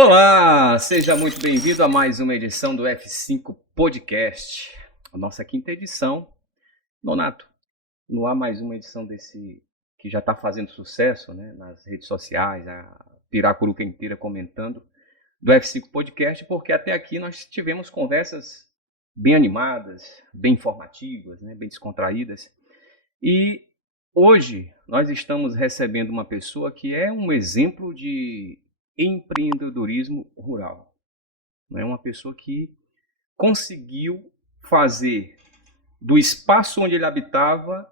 Olá, seja muito bem-vindo a mais uma edição do F5 Podcast, a nossa quinta edição. Nonato, não há mais uma edição desse que já está fazendo sucesso, né, nas redes sociais, a Piracuruca inteira comentando do F5 Podcast, porque até aqui nós tivemos conversas bem animadas, bem informativas, né, bem descontraídas. E hoje nós estamos recebendo uma pessoa que é um exemplo de empreendedorismo rural. É uma pessoa que conseguiu fazer do espaço onde ele habitava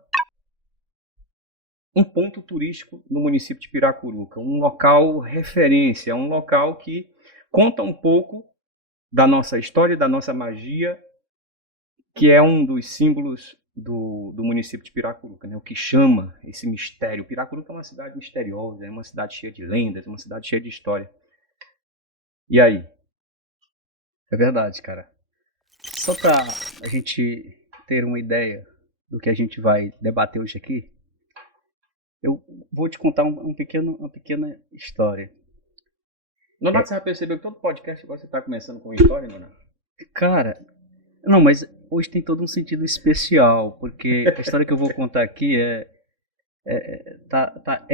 um ponto turístico no município de Piracuruca, um local referência, um local que conta um pouco da nossa história e da nossa magia, que é um dos símbolos do município de Piracuruca, né? O que chama esse mistério. Piracuruca é uma cidade misteriosa, é uma cidade cheia de lendas, é uma cidade cheia de história. E aí? É verdade, cara. Só para a gente ter uma ideia do que a gente vai debater hoje aqui, eu vou te contar uma pequena história. Nonato, você já percebeu que todo podcast agora você está começando com história, Nonato? Cara, não, mas hoje tem todo um sentido especial, porque a história que eu vou contar aqui é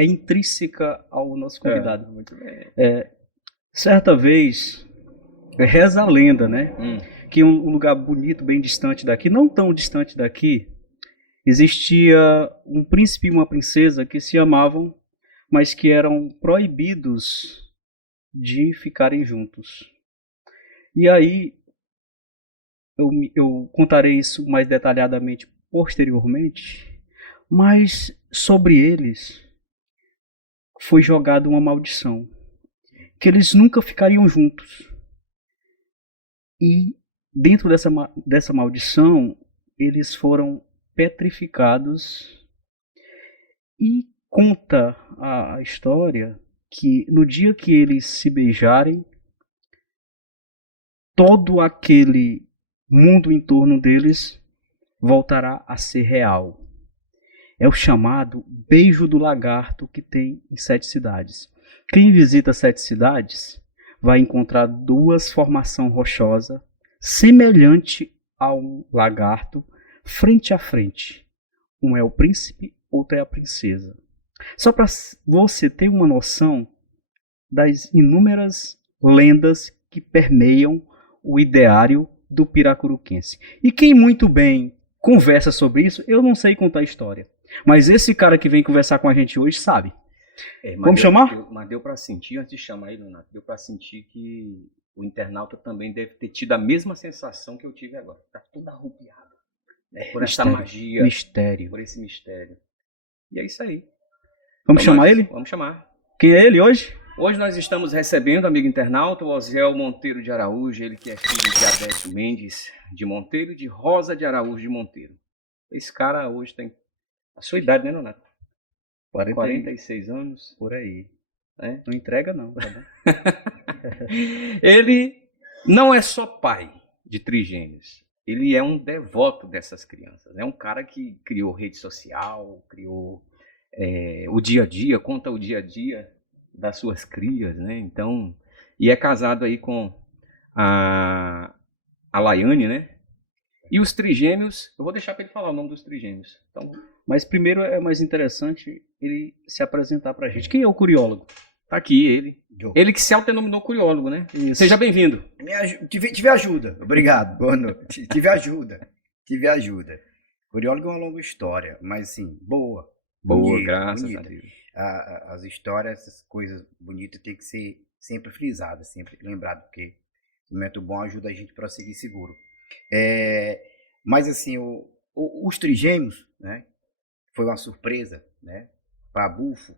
intrínseca ao nosso convidado. Muito bem. Certa vez, reza a lenda, né? Que em um lugar bonito, bem distante daqui, não tão distante daqui, existia um príncipe e uma princesa que se amavam, mas que eram proibidos de ficarem juntos. E aí eu contarei isso mais detalhadamente posteriormente, mas sobre eles foi jogada uma maldição, que eles nunca ficariam juntos. E dentro dessa maldição, eles foram petrificados. E conta a história que no dia que eles se beijarem, todo aquele mundo em torno deles voltará a ser real. É o chamado beijo do lagarto que tem em 7 cidades. Quem visita 7 cidades vai encontrar duas formações rochosas semelhante a um lagarto frente a frente. Um é o príncipe, outro é a princesa. Só para você ter uma noção das inúmeras lendas que permeiam o ideário do piracuruquense. E quem muito bem conversa sobre isso, eu não sei contar história. Mas esse cara que vem conversar com a gente hoje sabe. Vamos chamar? Mas deu para sentir, antes de chamar ele, Nonato, deu para sentir que o internauta também deve ter tido a mesma sensação que eu tive agora. Tá tudo arrupiado, né? Por essa magia, mistério. por esse mistério. E é isso aí. Vamos chamar ele? Vamos chamar. Quem é ele hoje? Hoje nós estamos recebendo, amigo internauta, o Osiel Monteiro de Araújo, ele que é filho de Adete Mendes de Monteiro e de Rosa de Araújo de Monteiro. Esse cara hoje tem a sua idade, né, Nonato? 46 anos. Por aí. Né? Não entrega não, tá bom? Ele não é só pai de trigêmeos, ele é um devoto dessas crianças. É um cara que criou rede social, criou o dia a dia, conta o dia a dia das suas crias, né? Então, e é casado aí com a Laiane, né? E os trigêmeos, eu vou deixar para ele falar o nome dos trigêmeos. Então, mas primeiro é mais interessante ele se apresentar pra gente. Quem é o curiólogo? Tá aqui ele. Ele que se autodenominou curiólogo, né? Isso. Seja bem-vindo. Tive ajuda. Obrigado. Boa noite. Tive ajuda. Curiólogo é uma longa história, mas assim, boa. Boa, graças a Deus. As histórias, essas coisas bonitas tem que ser sempre frisadas, sempre lembrado, porque um momento bom ajuda a gente a prosseguir seguro. Mas assim, os trigêmeos, né? Foi uma surpresa, né? Para bufo.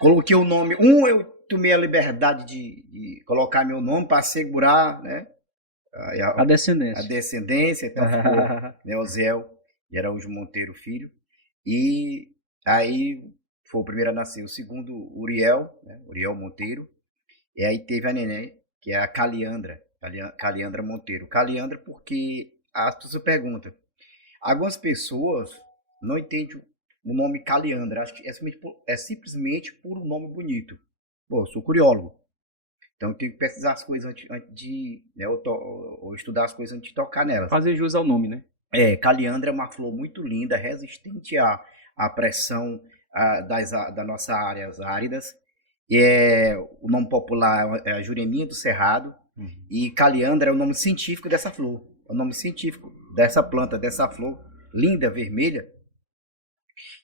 Coloquei o nome. Eu tomei a liberdade de colocar meu nome para segurar, né? A descendência. A descendência, então ficou né, Osiel de Araújo Monteiro Filho. E aí foi o primeiro a nascer. O segundo, Uriel, né? Uriel Monteiro. E aí teve a neném, que é a Caliandra Monteiro. Caliandra porque as pessoas perguntam. Algumas pessoas não entendem o nome Caliandra. Acho que é simplesmente por um nome bonito. Pô, eu sou curiólogo. Então eu tenho que pesquisar as coisas antes de, né, ou estudar as coisas antes de tocar nelas. Fazer jus ao nome, né? Caliandra é uma flor muito linda, resistente à pressão das nossas áreas áridas. O nome popular é a Jureminha do Cerrado. E Caliandra é o nome científico dessa flor. É o nome científico dessa planta, dessa flor linda, vermelha,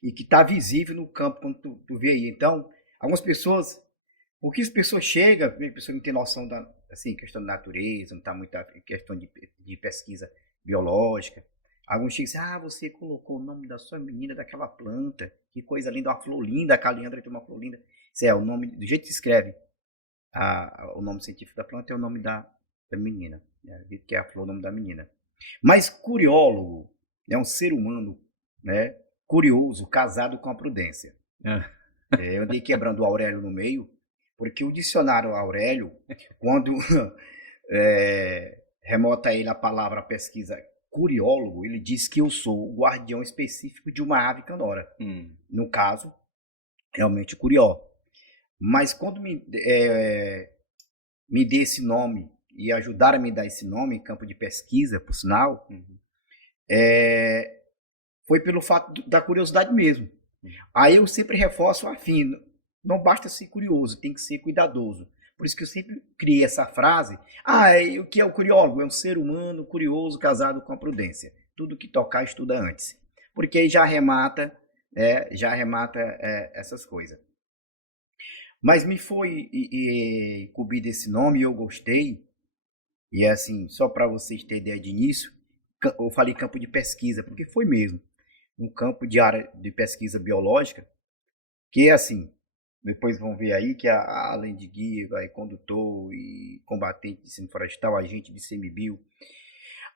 e que está visível no campo quando tu vê aí. Então, algumas pessoas, porque as pessoas chegam, a pessoa não tem noção da questão da natureza, não está muito questão de pesquisa biológica. Alguns chegam e dizem, você colocou o nome da sua menina daquela planta, que coisa linda, uma flor linda, a Caliandra tem uma flor linda. Isso é o nome, do jeito que se escreve, o nome científico da planta é o nome da menina, né? Que é a flor, o nome da menina. Mas curiólogo é um ser humano, né, curioso, casado com a prudência. Eu andei quebrando o Aurélio no meio, porque o dicionário Aurélio, quando remota a ele a palavra pesquisa curiólogo, ele diz que eu sou o guardião específico de uma ave canora. No caso, realmente curió. Mas quando me dê esse nome e ajudaram a me dar esse nome em campo de pesquisa, por sinal, foi pelo fato da curiosidade mesmo. Aí eu sempre reforço não basta ser curioso, tem que ser cuidadoso. Por isso que eu sempre criei essa frase, o que é o curiólogo? É um ser humano curioso, casado com a prudência. Tudo que tocar, estuda antes. Porque aí já remata essas coisas. Mas me foi incumbido esse nome e eu gostei. E assim, só para vocês terem ideia de início, eu falei campo de pesquisa, porque foi mesmo. Um campo de área de pesquisa biológica, que assim, depois vão ver aí que além de guia, condutor e combatente de ensino florestal, agente de CMBio,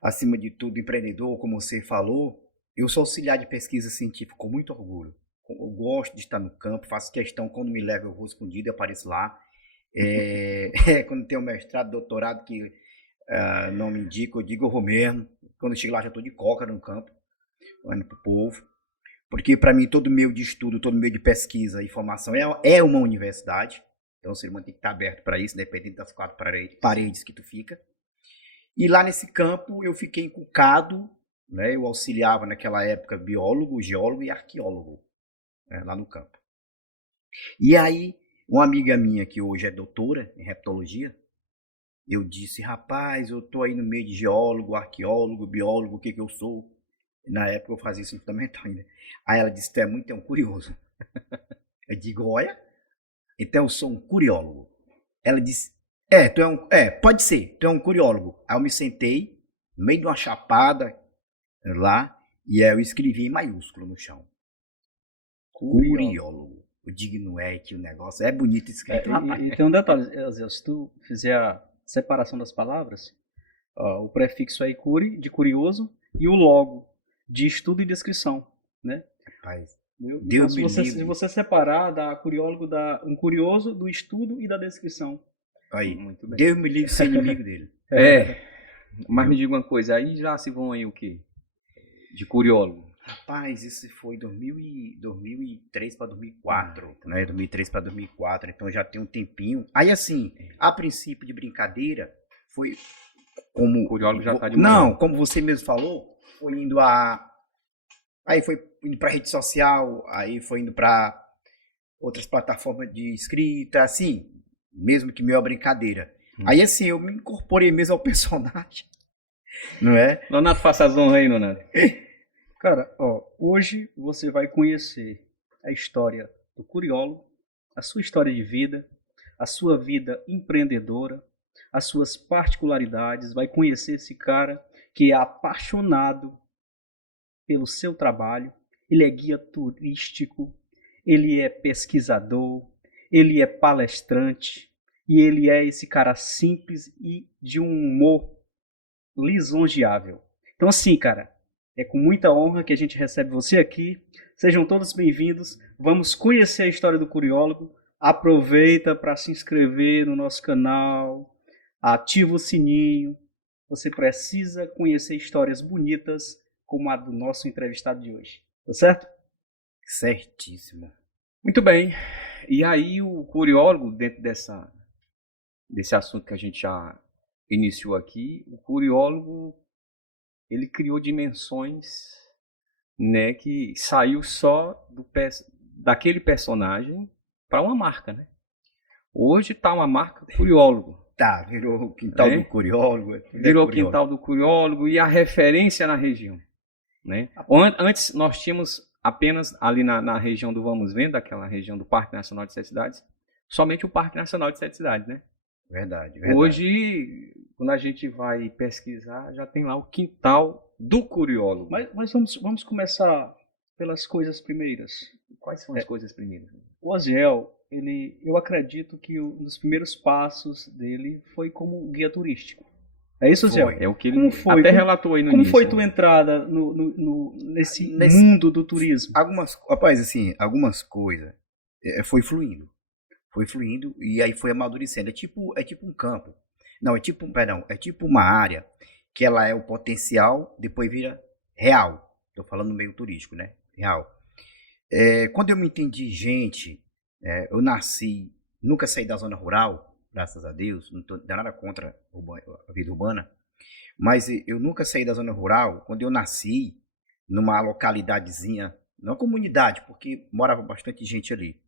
acima de tudo empreendedor, como você falou, eu sou auxiliar de pesquisa científica com muito orgulho. Eu gosto de estar no campo, faço questão, quando me leva eu vou escondido, eu apareço lá. Quando tem um mestrado, doutorado, que não me indica, eu digo eu vou mesmo. Quando eu chego lá já estou de coca no campo, indo para o povo. Porque para mim todo meio de estudo, todo meio de pesquisa e formação é uma universidade. Então o ser humano tem que estar aberto para isso, dependendo das 4 paredes que tu fica. E lá nesse campo eu fiquei encucado, né? Eu auxiliava naquela época biólogo, geólogo e arqueólogo, né? Lá no campo. E aí, uma amiga minha que hoje é doutora em reptologia, eu disse, rapaz, eu tô aí no meio de geólogo, arqueólogo, biólogo, o que eu sou? Na época eu fazia isso fundamental ainda. Aí ela disse, tu é um curioso. Eu digo, olha, então eu sou um curiólogo. Ela disse, pode ser, tu é um curiólogo. Aí eu me sentei, no meio de uma chapada lá, e eu escrevi em maiúsculo no chão. Curiólogo. Eu digo, não é que o negócio é bonito escrito. E tem um detalhe, Zé, se tu fizer a separação das palavras, o prefixo é curi, de curioso, e o logo, de estudo e descrição, né? Rapaz, então, se você separar, dá curiólogo, dá um curioso do estudo e da descrição. Aí, muito bem. Deus me livre ser inimigo dele. Mas me diga uma coisa, aí já se vão aí o quê? De curiólogo? Rapaz, isso foi 2003 para 2004, né? 2003 para 2004, então já tem um tempinho. Aí assim, a princípio de brincadeira, foi como... O curiólogo já tá de Não, como você mesmo falou, foi indo aí foi indo para rede social, aí foi indo para outras plataformas de escrita, assim, mesmo que meio a brincadeira. Aí assim, eu me incorporei mesmo ao personagem, não é? Nonato, faça as honras aí, Nonato. Cara, hoje você vai conhecer a história do curiólogo, a sua história de vida, a sua vida empreendedora, as suas particularidades, vai conhecer esse cara que é apaixonado pelo seu trabalho, ele é guia turístico, ele é pesquisador, ele é palestrante e ele é esse cara simples e de um humor lisonjeável. Então assim, cara, é com muita honra que a gente recebe você aqui. Sejam todos bem-vindos. Vamos conhecer a história do curiólogo. Aproveita para se inscrever no nosso canal, ativa o sininho. Você precisa conhecer histórias bonitas como a do nosso entrevistado de hoje. Tá certo? Certíssimo. Muito bem. E aí o curiólogo, dentro desse assunto que a gente já iniciou aqui, o curiólogo, ele criou dimensões, né, que saiu só daquele personagem para uma marca, né? Hoje está uma marca curiólogo. Tá, virou o quintal do curiólogo. Virou o quintal do curiólogo e a referência na região, né? Antes nós tínhamos apenas ali na região do Vamos Vendo, aquela região do Parque Nacional de Sete Cidades, somente o Parque Nacional de Sete Cidades, né? Verdade, verdade. Hoje, quando a gente vai pesquisar, já tem lá o quintal do curiólogo. Mas vamos começar pelas coisas primeiras. Quais são as coisas primeiras? O Aziel, eu acredito que um dos primeiros passos dele foi como guia turístico. É isso, Aziel? É o que ele até relatou aí no início. Como foi tua entrada nesse mundo do turismo? Algumas coisas foi fluindo. Foi fluindo e aí foi amadurecendo. É tipo um campo. Não, é tipo uma área que ela é o potencial, depois vira real. Estou falando no meio turístico, né? Real. Quando eu me entendi gente, eu nasci, nunca saí da zona rural, graças a Deus, não estou nada contra a vida urbana, mas eu nunca saí da zona rural. Quando eu nasci numa localidadezinha, numa comunidade, porque morava bastante gente ali,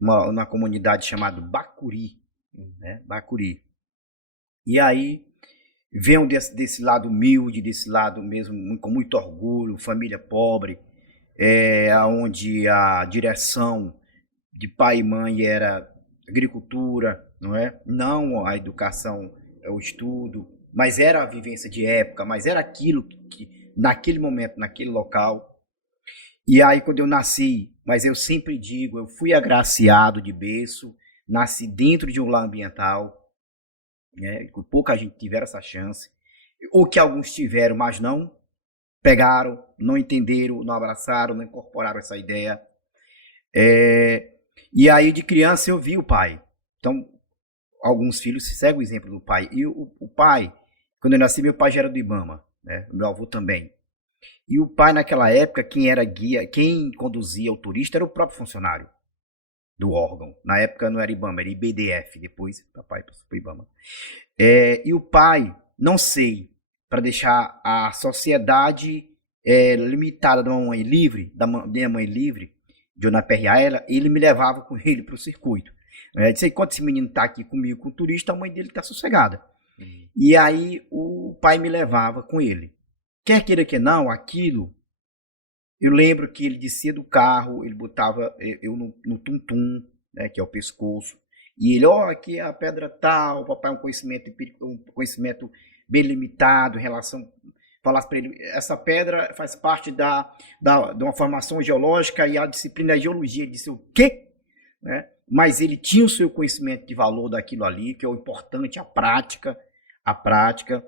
uma comunidade chamada Bacuri, né? Bacuri. E aí venho desse lado humilde, desse lado mesmo com muito orgulho, família pobre, onde a direção de pai e mãe era agricultura, não é? Não a educação, o estudo, mas era a vivência de época, mas era aquilo que naquele momento, naquele local. E aí quando eu nasci, mas eu sempre digo, eu fui agraciado de berço, nasci dentro de um lar ambiental, né? Pouca gente tiveram essa chance, ou que alguns tiveram, mas não pegaram, não entenderam, não abraçaram, não incorporaram essa ideia. E aí de criança eu vi o pai. Então, alguns filhos seguem o exemplo do pai. E o pai, quando eu nasci, meu pai já era do Ibama, né? Meu avô também. E o pai, naquela época, quem era guia, quem conduzia o turista era o próprio funcionário do órgão. Na época não era Ibama, era IBDF. Depois, papai passou para o Ibama. E o pai, não sei, para deixar a sociedade limitada da mamãe livre, da minha mãe livre, de eu não aperrear ela, ele me levava com ele para o circuito. Disse, enquanto esse menino está aqui comigo, com o turista, a mãe dele está sossegada. E aí o pai me levava com ele. Quer queira que não, aquilo, eu lembro que ele descia do carro, ele botava eu no tum-tum, né, que é o pescoço, e ele, aqui é a pedra tal, o papai é um conhecimento bem limitado em relação, falasse para ele, essa pedra faz parte de uma formação geológica e a disciplina é geologia. Ele disse, o quê? Né? Mas ele tinha o seu conhecimento de valor daquilo ali, que é o importante, a prática,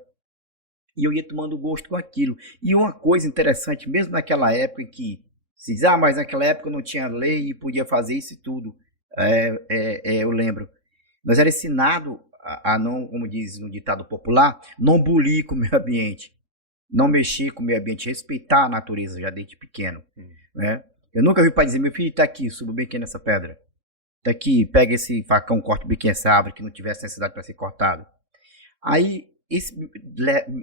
e eu ia tomando gosto com aquilo. E uma coisa interessante, mesmo naquela época em que se diz, mas naquela época não tinha lei e podia fazer isso e tudo, eu lembro, nós era ensinado a não, como diz no ditado popular, não bulir com o meio ambiente, não mexer com o meio ambiente, respeitar a natureza já desde pequeno. Né? Eu nunca vi o pai dizer, meu filho, está aqui, suba bem aqui nessa pedra. Está aqui, pega esse facão, corta bem aqui essa árvore que não tivesse necessidade para ser cortado. Aí, esse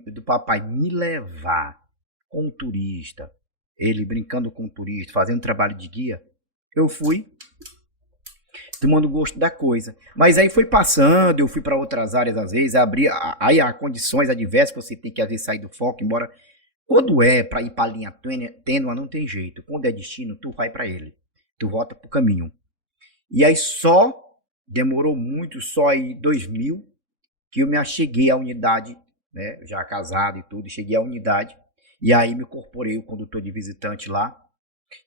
do papai me levar com o turista, ele brincando com o turista, fazendo trabalho de guia, eu fui tomando gosto da coisa. Mas aí foi passando, eu fui para outras áreas às vezes, aí há condições adversas, você tem que às vezes sair do foco, embora quando é para ir para a linha tênue, não tem jeito. Quando é destino, tu vai para ele, tu volta pro caminho. E aí demorou muito, só em 2000, que eu me acheguei à unidade, né, já casado e tudo, cheguei à unidade, e aí me incorporei o condutor de visitante lá,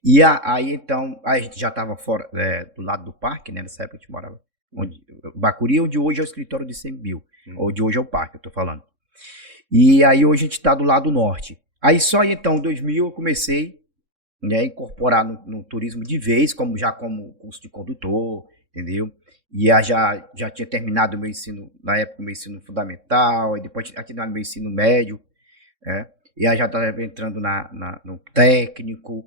e aí então, a gente já estava fora, do lado do parque, né, nessa época a gente morava, Bacuri, onde hoje é o escritório de ICMBio, onde hoje é o parque, eu tô falando. E aí hoje a gente está do lado norte. Aí só então, em 2000, eu comecei, né, a incorporar no turismo de vez, como curso de condutor, entendeu? E já tinha terminado o meu ensino, na época, o meu ensino fundamental, e depois tinha terminado o meu ensino médio, e aí já estava entrando no técnico,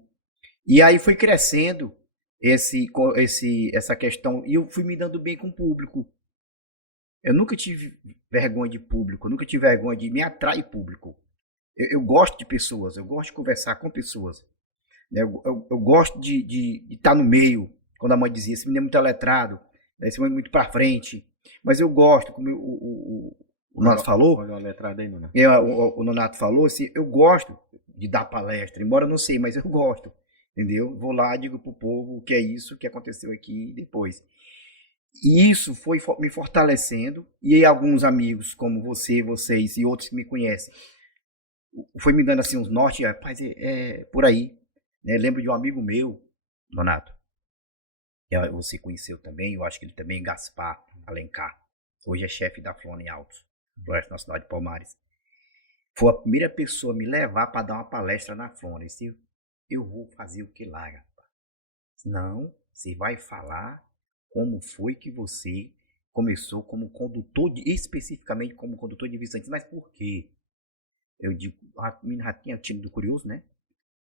E aí foi crescendo essa questão, e eu fui me dando bem com o público. Eu nunca tive vergonha de público, eu nunca tive vergonha de me atrair público. Eu gosto de pessoas, eu gosto de conversar com pessoas. Né? Eu gosto de estar no meio, quando a mãe dizia, esse menino é muito letrado, né? Esse menino é muito para frente. Mas eu gosto, como o Nonato falou, Olha o letrado aí, Nonato. o Nonato falou, assim, eu gosto de dar palestra, embora eu não sei, mas eu gosto. Entendeu? Vou lá, digo pro povo o que é isso, o que aconteceu aqui depois. E isso foi me fortalecendo, e aí alguns amigos, como vocês e outros que me conhecem, foi me dando assim uns norte, rapaz, é por aí. Né? Lembro de um amigo meu, Donato, você conheceu também, eu acho que ele também, Gaspar Alencar, hoje é chefe da Flora em Altos, Floresta Nacional de Palmares. Foi a primeira pessoa a me levar para dar uma palestra na Flora. Disse, eu vou fazer o que lá, rapaz? Não, você vai falar como foi que você começou como condutor, especificamente como condutor de visitantes. Mas por quê? Eu digo, a menina já tinha tido do curioso, né?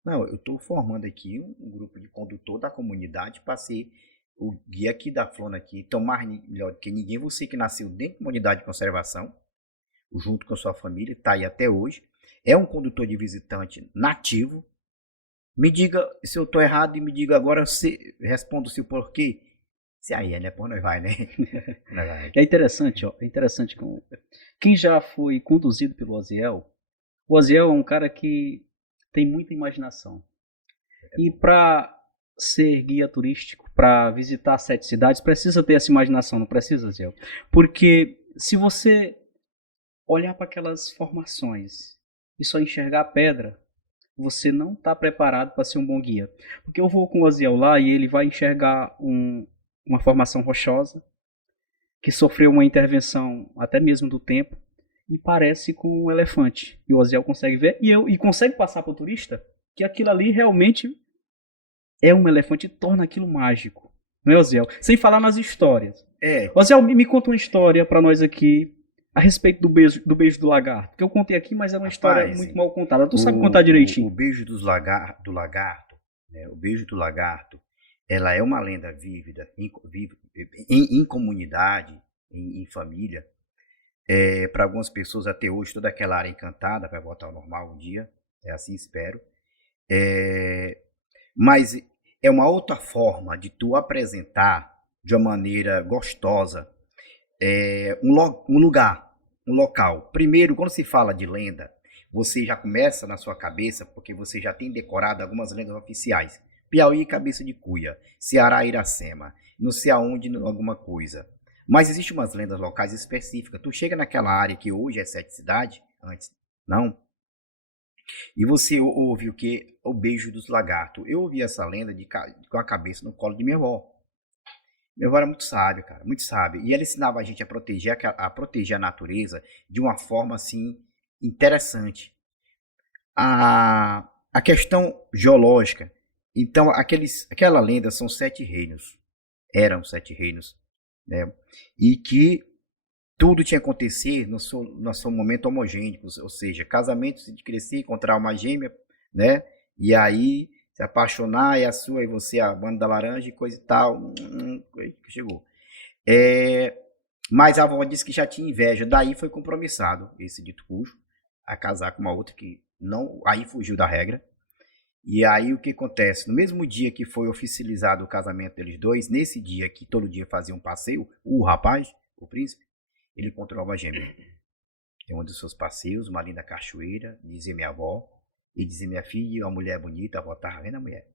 Não, eu estou formando aqui um grupo de condutor da comunidade para ser o guia aqui da Flora aqui. Então, mais melhor do que ninguém, você que nasceu dentro de uma unidade de conservação, junto com a sua família, está aí até hoje, é um condutor de visitante nativo. Me diga se eu estou errado e me diga agora, responda o seu porquê. Se aí é, né? Pô, nós vai, né? É interessante, ó. É interessante como quem já foi conduzido pelo Oziel, o Oziel é um cara que tem muita imaginação. E para ser guia turístico, para visitar 7 cidades, precisa ter essa imaginação, não precisa, Oziel? Porque se você olhar para aquelas formações e só enxergar pedra, você não está preparado para ser um bom guia. Porque eu vou com o Oziel lá e ele vai enxergar uma formação rochosa, que sofreu uma intervenção até mesmo do tempo, e parece com um elefante. E o Oziel consegue ver, e consegue passar para o turista que aquilo ali realmente é um elefante e torna aquilo mágico. Não é, Oziel? Sem falar nas histórias. Oziel, me conta uma história para nós aqui a respeito do beijo do lagarto. Que eu contei aqui, mas é uma história muito mal contada. Tu sabe contar direitinho. O beijo do lagarto, né? O beijo do lagarto, ela é uma lenda vívida em comunidade, em família. Para algumas pessoas até hoje, toda aquela área encantada vai voltar ao normal um dia. É assim, espero. Mas é uma outra forma de tu apresentar de uma maneira gostosa um lugar, um local. Primeiro, quando se fala de lenda, você já começa na sua cabeça, porque você já tem decorado algumas lendas oficiais. Piauí, Cabeça de Cuia, Ceará, Iracema, não sei aonde, alguma coisa. Mas existem umas lendas locais específicas. Tu chega naquela área que hoje é 7 cidades, antes não, e você ouve o que? O beijo dos lagartos. Eu ouvi essa lenda com a cabeça no colo de minha avó. Minha avó era muito sábia, cara, muito sábia. E ela ensinava a gente a proteger a natureza de uma forma, assim, interessante. A questão geológica. Então, aquela lenda são 7 reinos. Eram 7 reinos. Né? E que tudo tinha que acontecer no seu momento homogêneo. Ou seja, casamento de crescer, encontrar uma gêmea, né? E aí se apaixonar, é a sua, e você a banda da laranja e coisa e tal. Chegou. Mas a avó disse que já tinha inveja. Daí foi compromissado esse dito cujo a casar com uma outra que não, aí fugiu da regra. E aí o que acontece? No mesmo dia que foi oficializado o casamento deles dois, nesse dia que todo dia fazia um passeio, o rapaz, o príncipe, ele encontrou uma gêmea. Em um dos seus passeios, uma linda cachoeira, dizia minha avó, e dizia minha filha, uma mulher bonita, a avó estava vendo a mulher.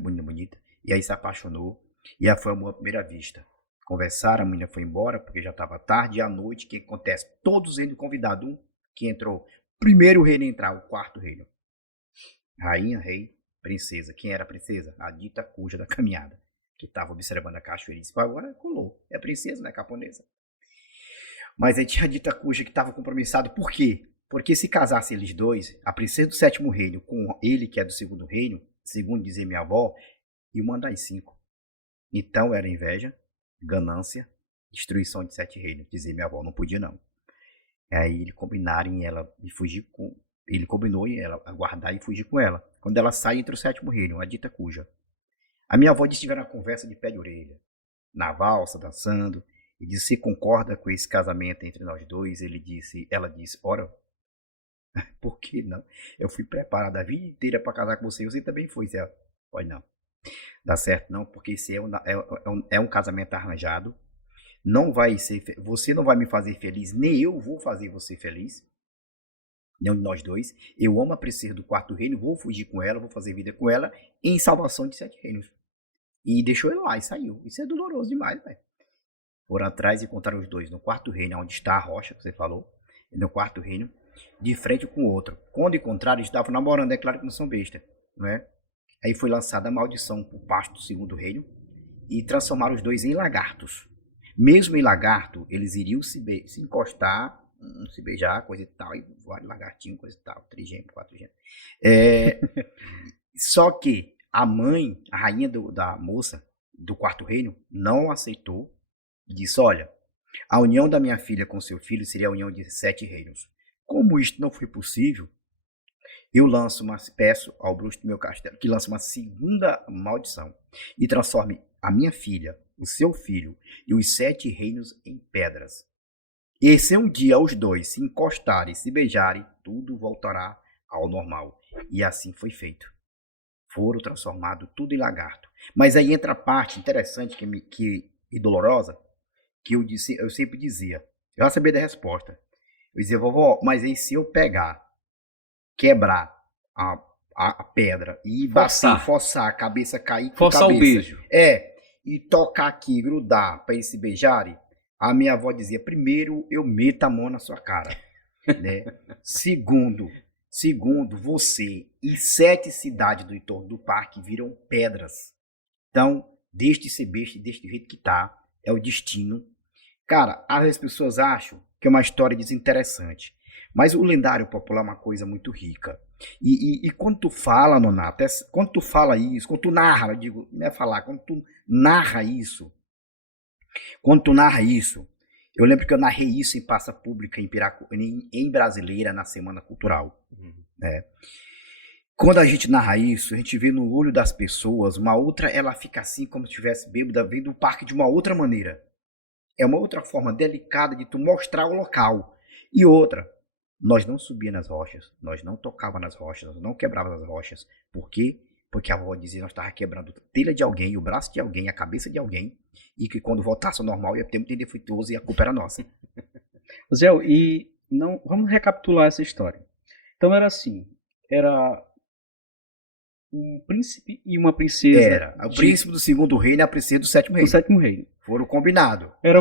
Bonita. E aí se apaixonou, e aí foi uma primeira vista. Conversaram, a menina foi embora, porque já estava tarde, e à noite, o que acontece? Todos eles convidados, um que entrou, primeiro reino a entrar, o quarto reino. Rainha, rei, princesa. Quem era a princesa? A dita cuja da caminhada, que estava observando a cachoeira e disse, agora colou, é princesa, não é japonesa. Mas aí tinha a dita cuja que estava compromissado, por quê? Porque se casasse eles dois, a princesa do 7º reino com ele, que é do 2º reino, segundo dizia minha avó, iam mandar as 5. Então era inveja, ganância, destruição de 7 reinos. Dizia minha avó, não podia não. Aí eles combinaram em ela e fugir Ele combinou em ela aguardar e fugir com ela. Quando ela sai, entra o sétimo reino, a dita cuja. A minha avó disse que tiveram uma conversa de pé de orelha, na valsa, dançando, e disse: você concorda com esse casamento entre nós dois? Ela disse: ora, por que não? Eu fui preparada a vida inteira para casar com você também foi. Ela: pode não, dá certo não, porque esse é um casamento arranjado. Não vai ser, você não vai me fazer feliz, nem eu vou fazer você feliz. Nenhum de nós dois. Eu amo a princesa do quarto reino, vou fugir com ela, vou fazer vida com ela em salvação de 7 reinos. E deixou ele lá e saiu. Isso é doloroso demais, velho. Foram atrás e encontraram os dois no quarto reino, onde está a rocha que você falou, no quarto reino, de frente com o outro. Quando encontraram, eles estavam namorando, é claro que não são besta, não é? Aí foi lançada a maldição por parte do segundo reino e transformaram os dois em lagartos. Mesmo em lagarto, eles iriam se encostar, se beijar, coisa e tal, e vários lagartinhos, coisa e tal, trigêmeo, quatrigêmeo. Só que a mãe, a rainha da moça do quarto reino, não aceitou e disse: olha, a união da minha filha com seu filho seria a união de 7 reinos. Como isto não foi possível, eu peço ao bruxo do meu castelo que lance uma segunda maldição e transforme a minha filha, o seu filho e os 7 reinos em pedras. E se um dia os dois se encostarem, se beijarem, tudo voltará ao normal. E assim foi feito. Foram transformados tudo em lagarto. Mas aí entra a parte interessante e dolorosa, que eu sempre dizia. Eu já sabia da resposta. Eu dizia: vovó, mas aí se eu pegar, quebrar a pedra e forçar a cabeça cair com forçar cabeça, o beijo. E tocar aqui, grudar para eles se beijarem, a minha avó dizia: primeiro eu meto a mão na sua cara, né? Segundo, você e 7 cidades do entorno do parque viram pedras. Então, deixe de ser besta, deste jeito que tá, é o destino. Cara, as pessoas acham que é uma história desinteressante, mas o lendário popular é uma coisa muito rica. E quando tu fala, Nonato, quando tu fala isso, quando tu narra, eu digo, não é falar, quando tu narra isso, eu lembro que eu narrei isso em praça pública em Brasileira, na Semana Cultural. Né? Quando a gente narra isso, a gente vê no olho das pessoas, uma outra, ela fica assim como se estivesse bêbada, vendo o parque de uma outra maneira. É uma outra forma delicada de tu mostrar o local. E outra, nós não subíamos nas rochas, nós não tocávamos nas rochas, nós não quebrávamos as rochas. Por quê? Porque a avó dizia que nós estávamos quebrando a telha de alguém, o braço de alguém, a cabeça de alguém, e que quando voltasse ao normal ia ter muito defeituoso e a culpa era nossa. Zé, e não, vamos recapitular essa história. Então era assim, era um príncipe e uma princesa. Era o príncipe do segundo reino e a princesa do sétimo reino. Do sétimo reino. Foram combinados. Era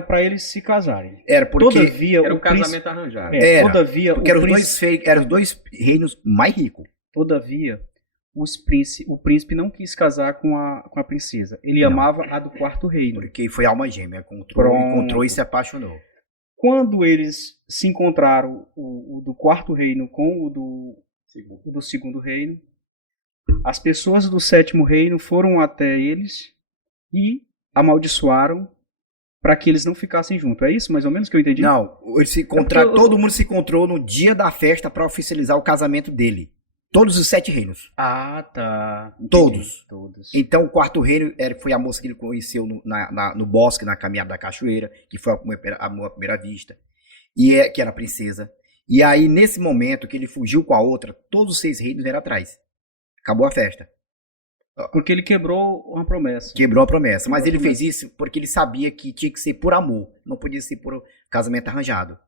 para eles se casarem. Era porque todavia, era um casamento arranjado. Todavia, porque eram os dois reinos mais ricos. Todavia, o príncipe não quis casar com a princesa. Ele amava a do quarto reino. Porque foi alma gêmea, encontrou e se apaixonou. Quando eles se encontraram, o do quarto reino com o do segundo reino, as pessoas do sétimo reino foram até eles e amaldiçoaram para que eles não ficassem juntos. É isso mais ou menos que eu entendi? Não, todo mundo se encontrou no dia da festa para oficializar o casamento dele. Todos os 7 reinos. Ah, tá. Entendi. Todos. Então o quarto reino foi a moça que ele conheceu no bosque, na caminhada da cachoeira, que foi a primeira vista, que era a princesa. E aí, nesse momento que ele fugiu com a outra, todos os 6 reinos eram atrás. Acabou a festa. Porque ele quebrou uma promessa. Quebrou a promessa. Mas ele fez isso porque ele sabia que tinha que ser por amor. Não podia ser por casamento arranjado.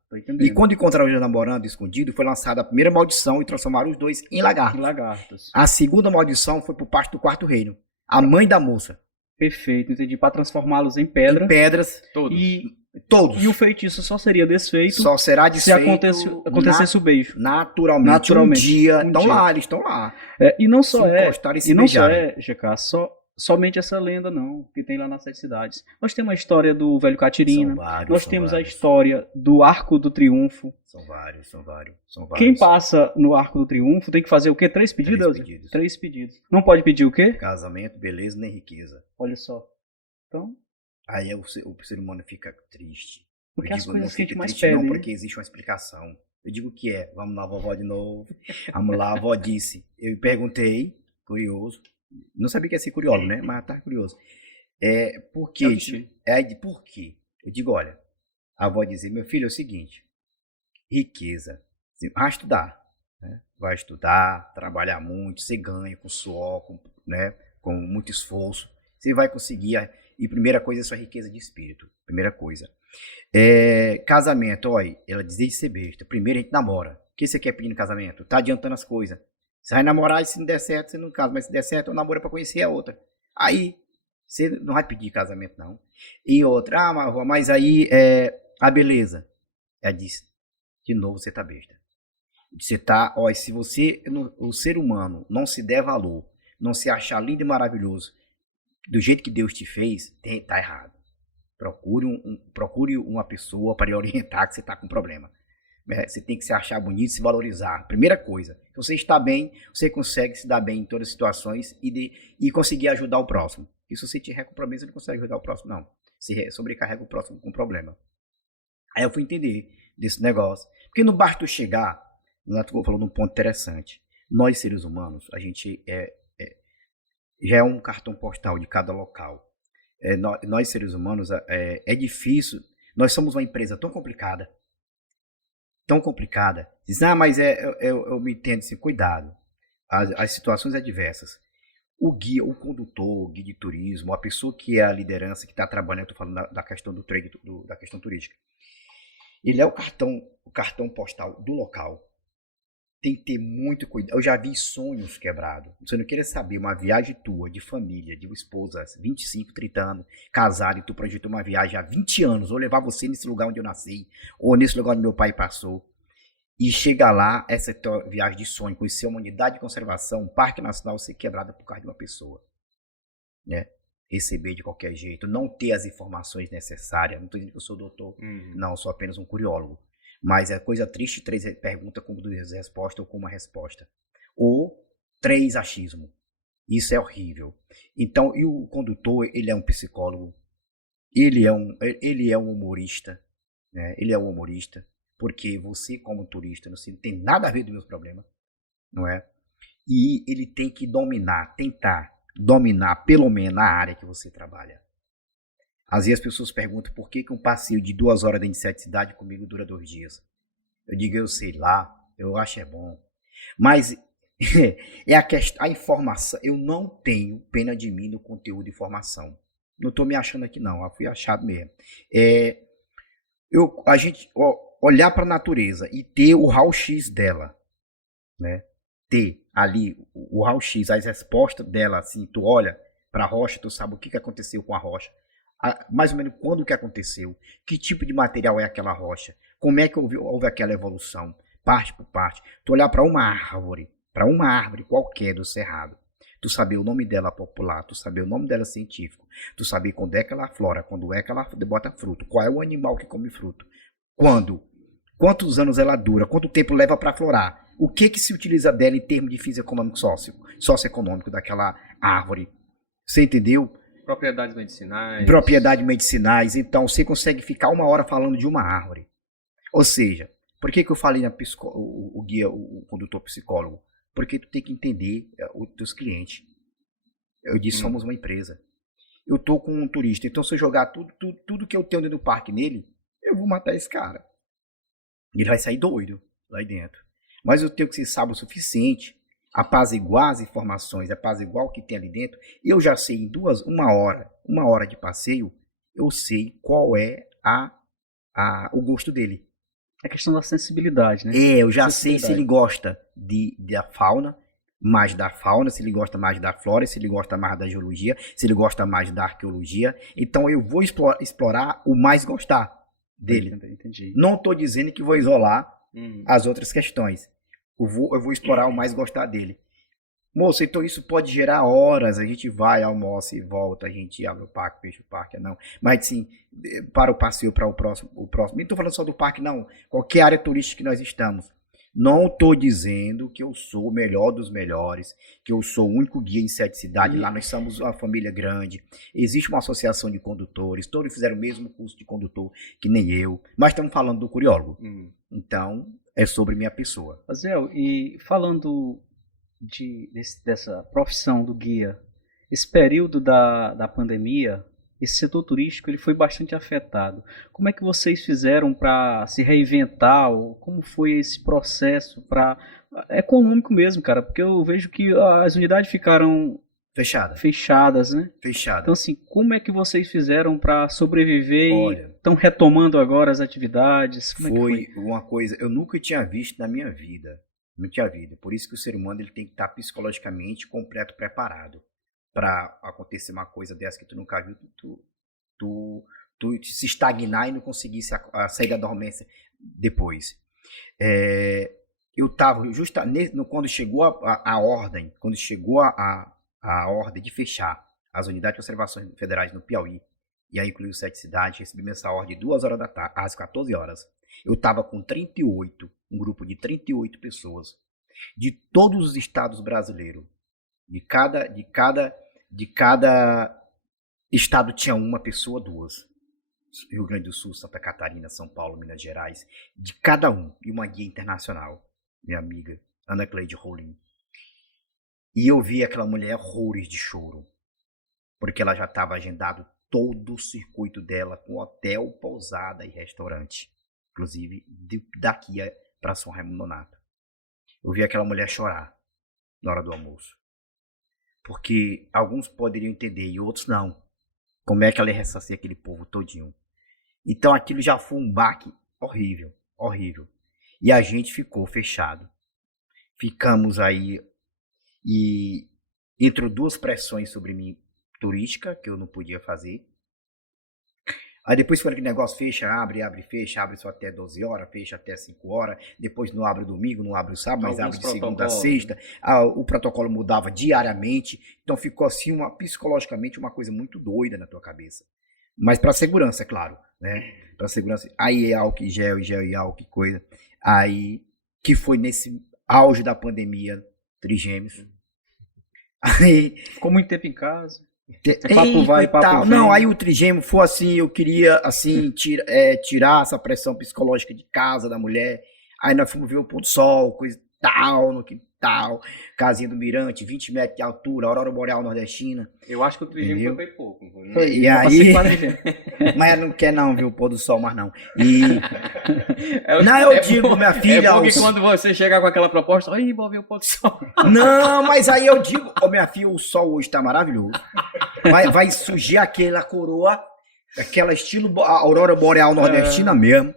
E quando encontraram eles namorando escondido, foi lançada a primeira maldição e transformaram os dois em lagartos. A segunda maldição foi por parte do quarto reino. A mãe da moça. Perfeito, entendi. Para transformá-los em pedra. Em pedras. Todos. E o feitiço só seria desfeito. Só será desfeito se acontecesse o beijo. Naturalmente. Um dia. Eles estão lá. E não só GK, somente essa lenda não, que tem lá nas 7 cidades. Nós temos a história do Velho Catirina. Nós temos a história do Arco do Triunfo. São vários. Quem passa no Arco do Triunfo tem que fazer o quê? 3 pedidos? 3 pedidos. Não pode pedir o quê? Casamento, beleza, nem riqueza. Olha só. Então... Aí o ser humano fica triste. Porque as coisas que a gente mais pede. Não, porque existe uma explicação. Eu digo o que é. Vamos lá, vovó, de novo. Vamos lá, a avó disse. Eu perguntei, curioso. Não sabia que ia ser curioso, né? Mas tá curioso. Por É o quê? destino. Por quê? Eu digo, olha, a avó dizia, meu filho, é o seguinte, riqueza, vai estudar, né? Vai estudar, trabalhar muito, você ganha com suor, né? Com muito esforço, você vai conseguir, e primeira coisa é sua riqueza de espírito, primeira coisa. Casamento, olha, ela dizia de ser besta, primeiro a gente namora, o que você quer pedir no casamento? Tá adiantando as coisas, você vai namorar e se não der certo, você não casa, mas se der certo, eu namoro pra conhecer a outra, aí, você não vai pedir casamento, não. E outra, mas aí, beleza. Ela disse, de novo, você tá besta. Você tá, ó, se você, o ser humano, não se der valor, não se achar lindo e maravilhoso, do jeito que Deus te fez, tá errado. Procure uma pessoa para lhe orientar que você tá com problema. Você tem que se achar bonito, se valorizar. Primeira coisa, se você está bem, você consegue se dar bem em todas as situações e conseguir ajudar o próximo. E se você tiver com problema, você não consegue ajudar o próximo, não. Você sobrecarrega o próximo com problema. Aí eu fui entender desse negócio. Porque não basta tu chegar, o Nato falou num ponto interessante. Nós, seres humanos, a gente já é um cartão postal de cada local. Nós, seres humanos, é difícil. Nós somos uma empresa tão complicada. Diz, mas eu me entendo assim, cuidado. As situações adversas. O guia, o condutor, o guia de turismo, a pessoa que é a liderança, que está trabalhando, eu estou falando da questão do trade, da questão turística. Ele é o cartão postal do local. Tem que ter muito cuidado. Eu já vi sonhos quebrados. Você não queria saber uma viagem tua, de família, de uma esposa, 25, 30 anos, casado, e tu projetou uma viagem há 20 anos, vou levar você nesse lugar onde eu nasci, ou nesse lugar onde meu pai passou. E chega lá, essa viagem de sonho, conhecer uma unidade de conservação, um parque nacional, ser quebrada por causa de uma pessoa. Né? Receber de qualquer jeito, não ter as informações necessárias. Não estou dizendo que eu sou doutor, não, sou apenas um curiólogo. Mas é coisa triste, 3 perguntas com 2 respostas ou com uma resposta. Ou 3 achismo. Isso é horrível. Então, e o condutor, ele é um psicólogo, ele é um humorista, né? Ele é um humorista. Porque você, como turista, não tem nada a ver dos meus problemas, não é? E ele tem que tentar dominar, pelo menos, a área que você trabalha. Às vezes as pessoas perguntam por que um passeio de 2 horas dentro de 7 cidades comigo dura 2 dias. Eu digo, eu sei lá, eu acho bom. Mas a informação, eu não tenho pena de mim no conteúdo de informação. Não estou me achando aqui não, eu fui achado mesmo. A gente olhar para a natureza e ter o raio-x dela, né? Ter ali o raio-x, as respostas dela, assim, tu olha para a rocha, tu sabe o que aconteceu com a rocha, mais ou menos quando que aconteceu, que tipo de material é aquela rocha, como é que houve aquela evolução, parte por parte. Tu olhar para uma árvore qualquer do cerrado, tu saber o nome dela popular, tu saber o nome dela científico, tu saber quando é que ela flora, quando é que ela bota fruto, qual é o animal que come fruto, quantos anos ela dura, quanto tempo leva para florar, o que se utiliza dela em termos de físico econômico socioeconômico daquela árvore. Você entendeu? Propriedades medicinais. Propriedades medicinais. Então, você consegue ficar 1 hora falando de uma árvore. Ou seja, por que eu falei o guia, o condutor psicólogo? Porque tu tem que entender os teus clientes. Eu disse, somos uma empresa. Eu tô com um turista, então se eu jogar tudo que eu tenho dentro do parque nele, eu vou matar esse cara. Ele vai sair doido lá dentro. Mas eu tenho que ser sábio o suficiente, apaziguar as informações, apaziguar o que tem ali dentro. Eu já sei em 1 hora de passeio, eu sei qual é o gosto dele. É questão da sensibilidade, né? Eu já sei se ele gosta da fauna, mais da fauna, se ele gosta mais da flora, se ele gosta mais da geologia, se ele gosta mais da arqueologia. Então eu vou explorar o mais gostar dele. Entendi. Não estou dizendo que vou isolar as outras questões. Eu vou explorar o mais gostar dele. Moço, então isso pode gerar horas. A gente vai, almoça e volta, a gente abre o parque, fecha o parque, não. Mas sim, para o passeio, para o próximo. Nem estou falando só do parque, não. Qualquer área turística que nós estamos. Não estou dizendo que eu sou o melhor dos melhores, que eu sou o único guia em 7 cidades. Lá nós somos uma família grande. Existe uma associação de condutores, todos fizeram o mesmo curso de condutor que nem eu. Mas estamos falando do curiólogo. Então, é sobre minha pessoa. Azel, e falando dessa profissão do guia, esse período da pandemia, esse setor turístico ele foi bastante afetado. Como é que vocês fizeram para se reinventar? Ou como foi esse processo econômico mesmo, cara? Porque eu vejo que as unidades ficaram fechadas, né? Fechada. Então, assim, como é que vocês fizeram para sobreviver? Olha, e estão retomando agora as atividades? Foi uma coisa, eu nunca tinha visto na minha vida. Não tinha vida. Por isso que o ser humano ele tem que estar psicologicamente completo, preparado para acontecer uma coisa dessa que tu nunca viu, tu se estagnar e não conseguir sair da dormência depois. Eu estava quando chegou a ordem, a ordem de fechar as unidades de conservação federais no Piauí, e aí incluiu 7 cidades, recebi essa ordem 2 horas da tarde, às 14 horas. Eu estava com 38, um grupo de 38 pessoas, de todos os estados brasileiros. De cada estado tinha uma pessoa, 2. Rio Grande do Sul, Santa Catarina, São Paulo, Minas Gerais. De cada um. E uma guia internacional. Minha amiga, Ana Cleide Rolim. E eu vi aquela mulher horrores de choro. Porque ela já estava agendado todo o circuito dela com hotel, pousada e restaurante. Inclusive, daqui para São Raimundo Nonato. Eu vi aquela mulher chorar na hora do almoço. Porque alguns poderiam entender e outros não. Como é que ela ia ressarcir aquele povo todinho. Então aquilo já foi um baque horrível, horrível. E a gente ficou fechado. Ficamos aí e entrou 2 pressões sobre mim turística, que eu não podia fazer. Aí depois foi aquele negócio, fecha, abre, fecha, abre só até 12 horas, fecha até 5 horas, depois não abre o domingo, não abre o sábado, mas abre de segunda a sexta. O protocolo mudava diariamente, então ficou assim, psicologicamente, uma coisa muito doida na tua cabeça. Mas para segurança, é claro, né? Para segurança, aí é álcool e gel e álcool e coisa. Aí, que foi nesse auge da pandemia, trigêmeos. Aí, ficou muito tempo em casa. Papo vai, papo vem. Não, aí o trigêmeo foi assim, eu queria assim tirar essa pressão psicológica de casa da mulher. Aí nós fomos ver o pôr do sol, coisa tal, no quintal, casinha do Mirante, 20 metros de altura, aurora boreal nordestina. Eu acho que o trigêmeo foi pouco. E aí, mas não quer não ver o pôr do sol mais não. Não, eu digo, minha filha... É porque quando você chegar com aquela proposta, aí vou ver o pôr do sol. Não, mas aí eu digo, minha filha, o sol hoje tá maravilhoso. Vai surgir aquela coroa, aquela estilo aurora boreal nordestina mesmo.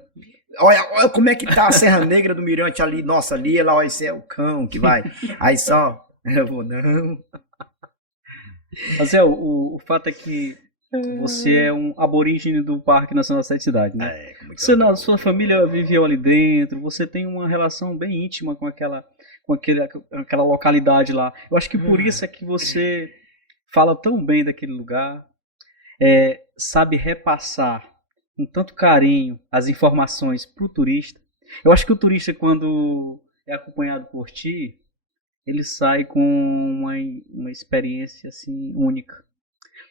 Olha como é que tá a Serra Negra do Mirante ali. Nossa, ali, olha, esse é o cão que vai. Aí só, eu vou, não. Mas o fato é que você é um aborígene do Parque Nacional das 7 Cidades, né? Sua família viveu ali dentro, você tem uma relação bem íntima com aquela localidade lá. Eu acho que por isso é que você fala tão bem daquele lugar, sabe repassar com tanto carinho as informações para o turista. Eu acho que o turista, quando é acompanhado por ti, ele sai com uma experiência assim única.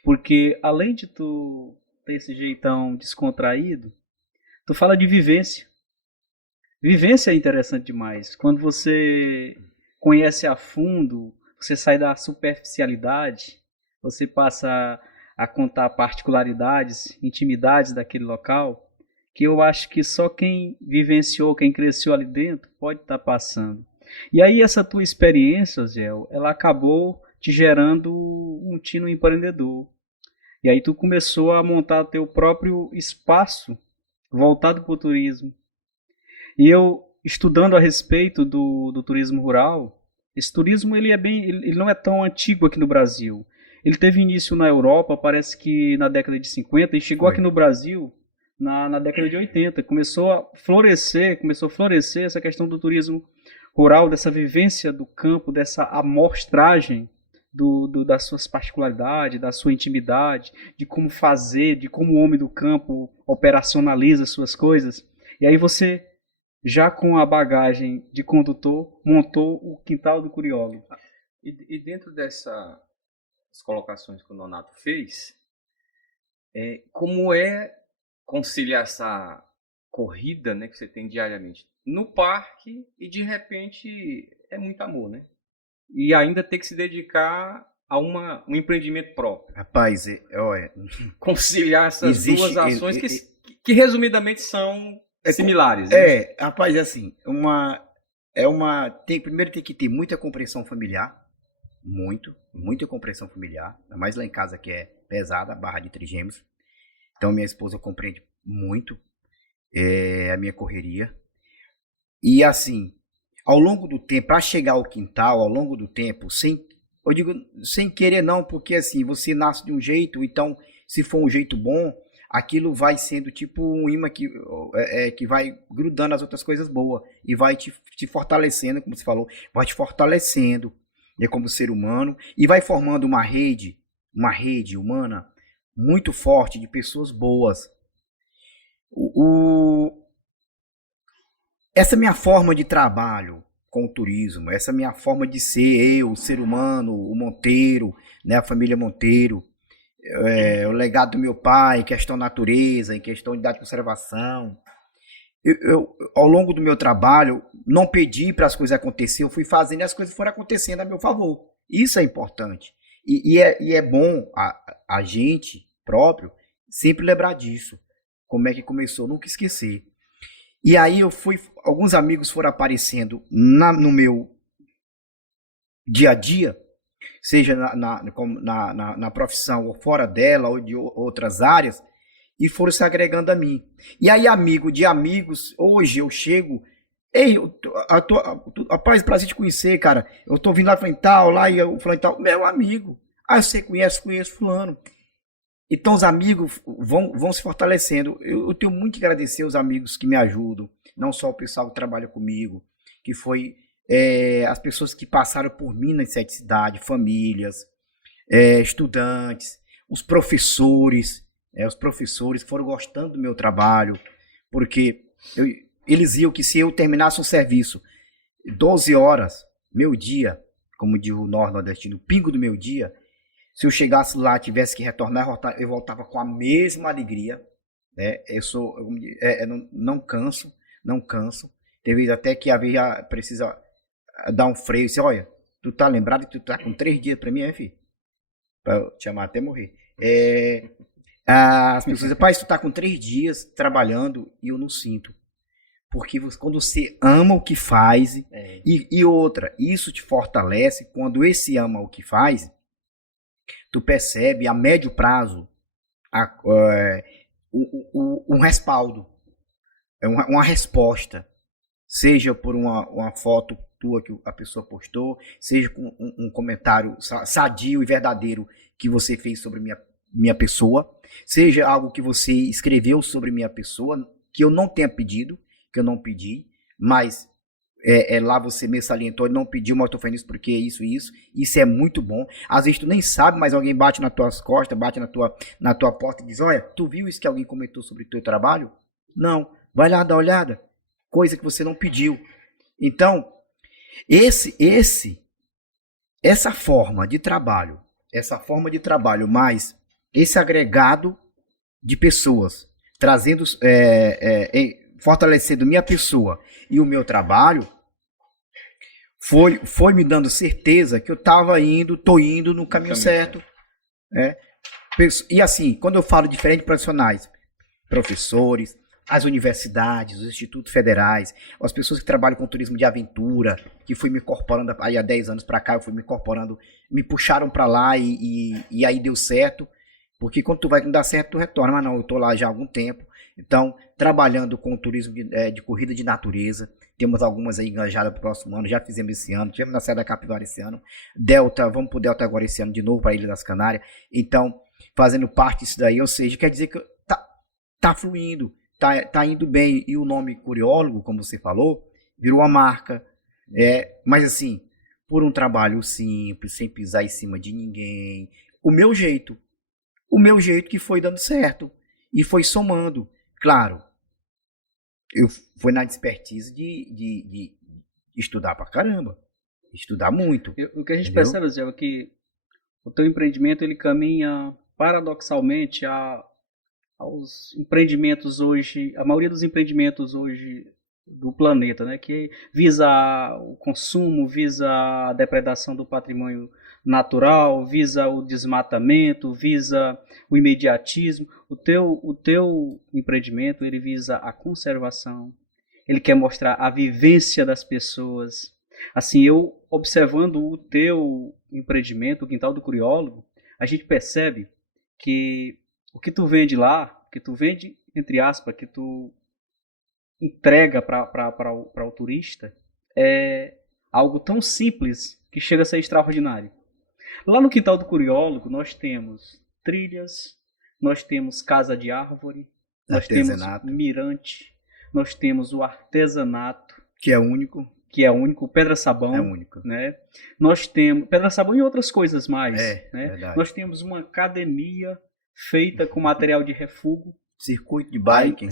Porque além de tu ter esse jeitão descontraído, tu fala de vivência. Vivência é interessante demais. Quando você conhece a fundo, você sai da superficialidade, você passa a contar particularidades, intimidades daquele local, que eu acho que só quem vivenciou, quem cresceu ali dentro, pode estar passando. E aí essa tua experiência, Zé, ela acabou te gerando um tino empreendedor. E aí tu começou a montar teu próprio espaço voltado para o turismo. E eu, estudando a respeito do turismo rural, esse turismo ele não é tão antigo aqui no Brasil. Ele teve início na Europa, parece que na década de 50, e chegou aqui no Brasil na década de 80. Começou a florescer essa questão do turismo rural, dessa vivência do campo, dessa amostragem das suas particularidades, da sua intimidade, de como fazer, de como o homem do campo operacionaliza suas coisas. E aí você já com a bagagem de condutor, montou o quintal do curiólogo. E dentro dessas colocações que o Nonato fez, como é conciliar essa corrida, né, que você tem diariamente no parque e de repente é muito amor, né? E ainda ter que se dedicar a um empreendimento próprio. Rapaz, olha, Conciliar essas existe. duas ações que resumidamente são similares. Né? Rapaz, assim, primeiro tem que ter muita compreensão familiar, muita compreensão familiar, ainda mais lá em casa que é pesada, a barra de trigêmeos. Então minha esposa compreende muito a minha correria. E assim, ao longo do tempo, para chegar ao quintal, ao longo do tempo, eu digo sem querer não, porque assim, você nasce de um jeito, então se for um jeito bom, aquilo vai sendo tipo um imã que vai grudando as outras coisas boas e vai te fortalecendo, como você falou, vai te fortalecendo, né, como ser humano, e vai formando uma rede humana muito forte de pessoas boas. Essa minha forma de trabalho com o turismo, essa minha forma de ser eu, o ser humano, o Monteiro, né, a família Monteiro, o legado do meu pai em questão natureza, em questão de conservação. Ao longo do meu trabalho, não pedi para as coisas acontecerem, eu fui fazendo e as coisas foram acontecendo a meu favor. Isso é importante. E é bom a gente próprio sempre lembrar disso. Como é que começou, nunca esquecer. E aí alguns amigos foram aparecendo no meu dia a dia, seja na profissão ou fora dela, ou de outras áreas, e foram se agregando a mim. E aí, amigo de amigos, hoje eu chego, ei, rapaz, prazer te conhecer, cara, eu tô vindo lá em tal, lá, e eu falei tal, meu amigo, você conheço fulano. Então os amigos vão se fortalecendo. Eu tenho muito que agradecer os amigos que me ajudam, não só o pessoal que trabalha comigo, que foi as pessoas que passaram por mim nas 7 cidades, famílias, estudantes, os professores foram gostando do meu trabalho, porque eles viam que se eu terminasse um serviço 12 horas, meu dia, como diz o nordestino, o pingo do meu dia, se eu chegasse lá, tivesse que retornar, eu voltava com a mesma alegria, né? Não canso. Tem vezes até que a vez precisa dar um freio, e dizer, olha, tu tá lembrado que tu tá com 3 dias para mim, filho? Para eu te amar até morrer. As pessoas dizem, pai, tu tá com 3 dias trabalhando e eu não sinto. Porque quando você ama o que faz, e outra, isso te fortalece, quando esse ama o que faz, tu percebe a médio prazo um respaldo, uma resposta, seja por uma foto tua que a pessoa postou, seja com um comentário sadio e verdadeiro que você fez sobre minha pessoa, seja algo que você escreveu sobre minha pessoa, que eu não tenha pedido, que eu não pedi, mas lá você me salientou, não pediu, mas eu tô fazendo isso porque isso é muito bom. Às vezes tu nem sabe, mas alguém bate nas tuas costas, bate na tua porta e diz, olha, tu viu isso que alguém comentou sobre o teu trabalho? Não, vai lá dar uma olhada, coisa que você não pediu. Então, essa forma de trabalho, mais esse agregado de pessoas, trazendo, fortalecendo minha pessoa e o meu trabalho, foi me dando certeza que eu tô indo no caminho certo. Né? E assim, quando eu falo diferentes profissionais, professores, as universidades, os institutos federais, as pessoas que trabalham com turismo de aventura, que fui me incorporando aí há 10 anos para cá, eu fui me incorporando, me puxaram para lá e aí deu certo, porque quando tu vai dar certo, tu retorna, mas não, eu tô lá já há algum tempo. Então, trabalhando com o turismo de corrida de natureza, temos algumas aí engajadas para o próximo ano, já fizemos esse ano, tivemos na Serra da Capivara esse ano, Delta, vamos para o Delta agora esse ano de novo, para a Ilha das Canárias, então, fazendo parte disso daí, ou seja, quer dizer que tá fluindo, tá indo bem, e o nome curiólogo, como você falou, virou uma marca, mas assim, por um trabalho simples, sem pisar em cima de ninguém, o meu jeito que foi dando certo, e foi somando. Claro, Foi na expertise de estudar pra caramba. Estudar muito. O que a gente Entendeu? percebe, Zé, é que o teu empreendimento ele caminha paradoxalmente aos empreendimentos hoje, a maioria dos empreendimentos hoje do planeta, né, que visa o consumo, visa a depredação do patrimônio natural, visa o desmatamento, visa o imediatismo. O teu empreendimento ele visa a conservação, ele quer mostrar a vivência das pessoas. Assim, eu observando o teu empreendimento, o Quintal do Curiólogo, a gente percebe que o que tu vende lá, que tu vende, entre aspas, que tu entrega para o turista, é algo tão simples que chega a ser extraordinário. Lá no Quintal do Curiólogo, nós temos trilhas, nós temos casa de árvore, nós temos mirante, nós temos o artesanato, que é único, pedra-sabão, é único, né? Nós temos pedra-sabão e outras coisas mais, né? Verdade. Nós temos uma academia feita com material de refúgio, circuito de bike,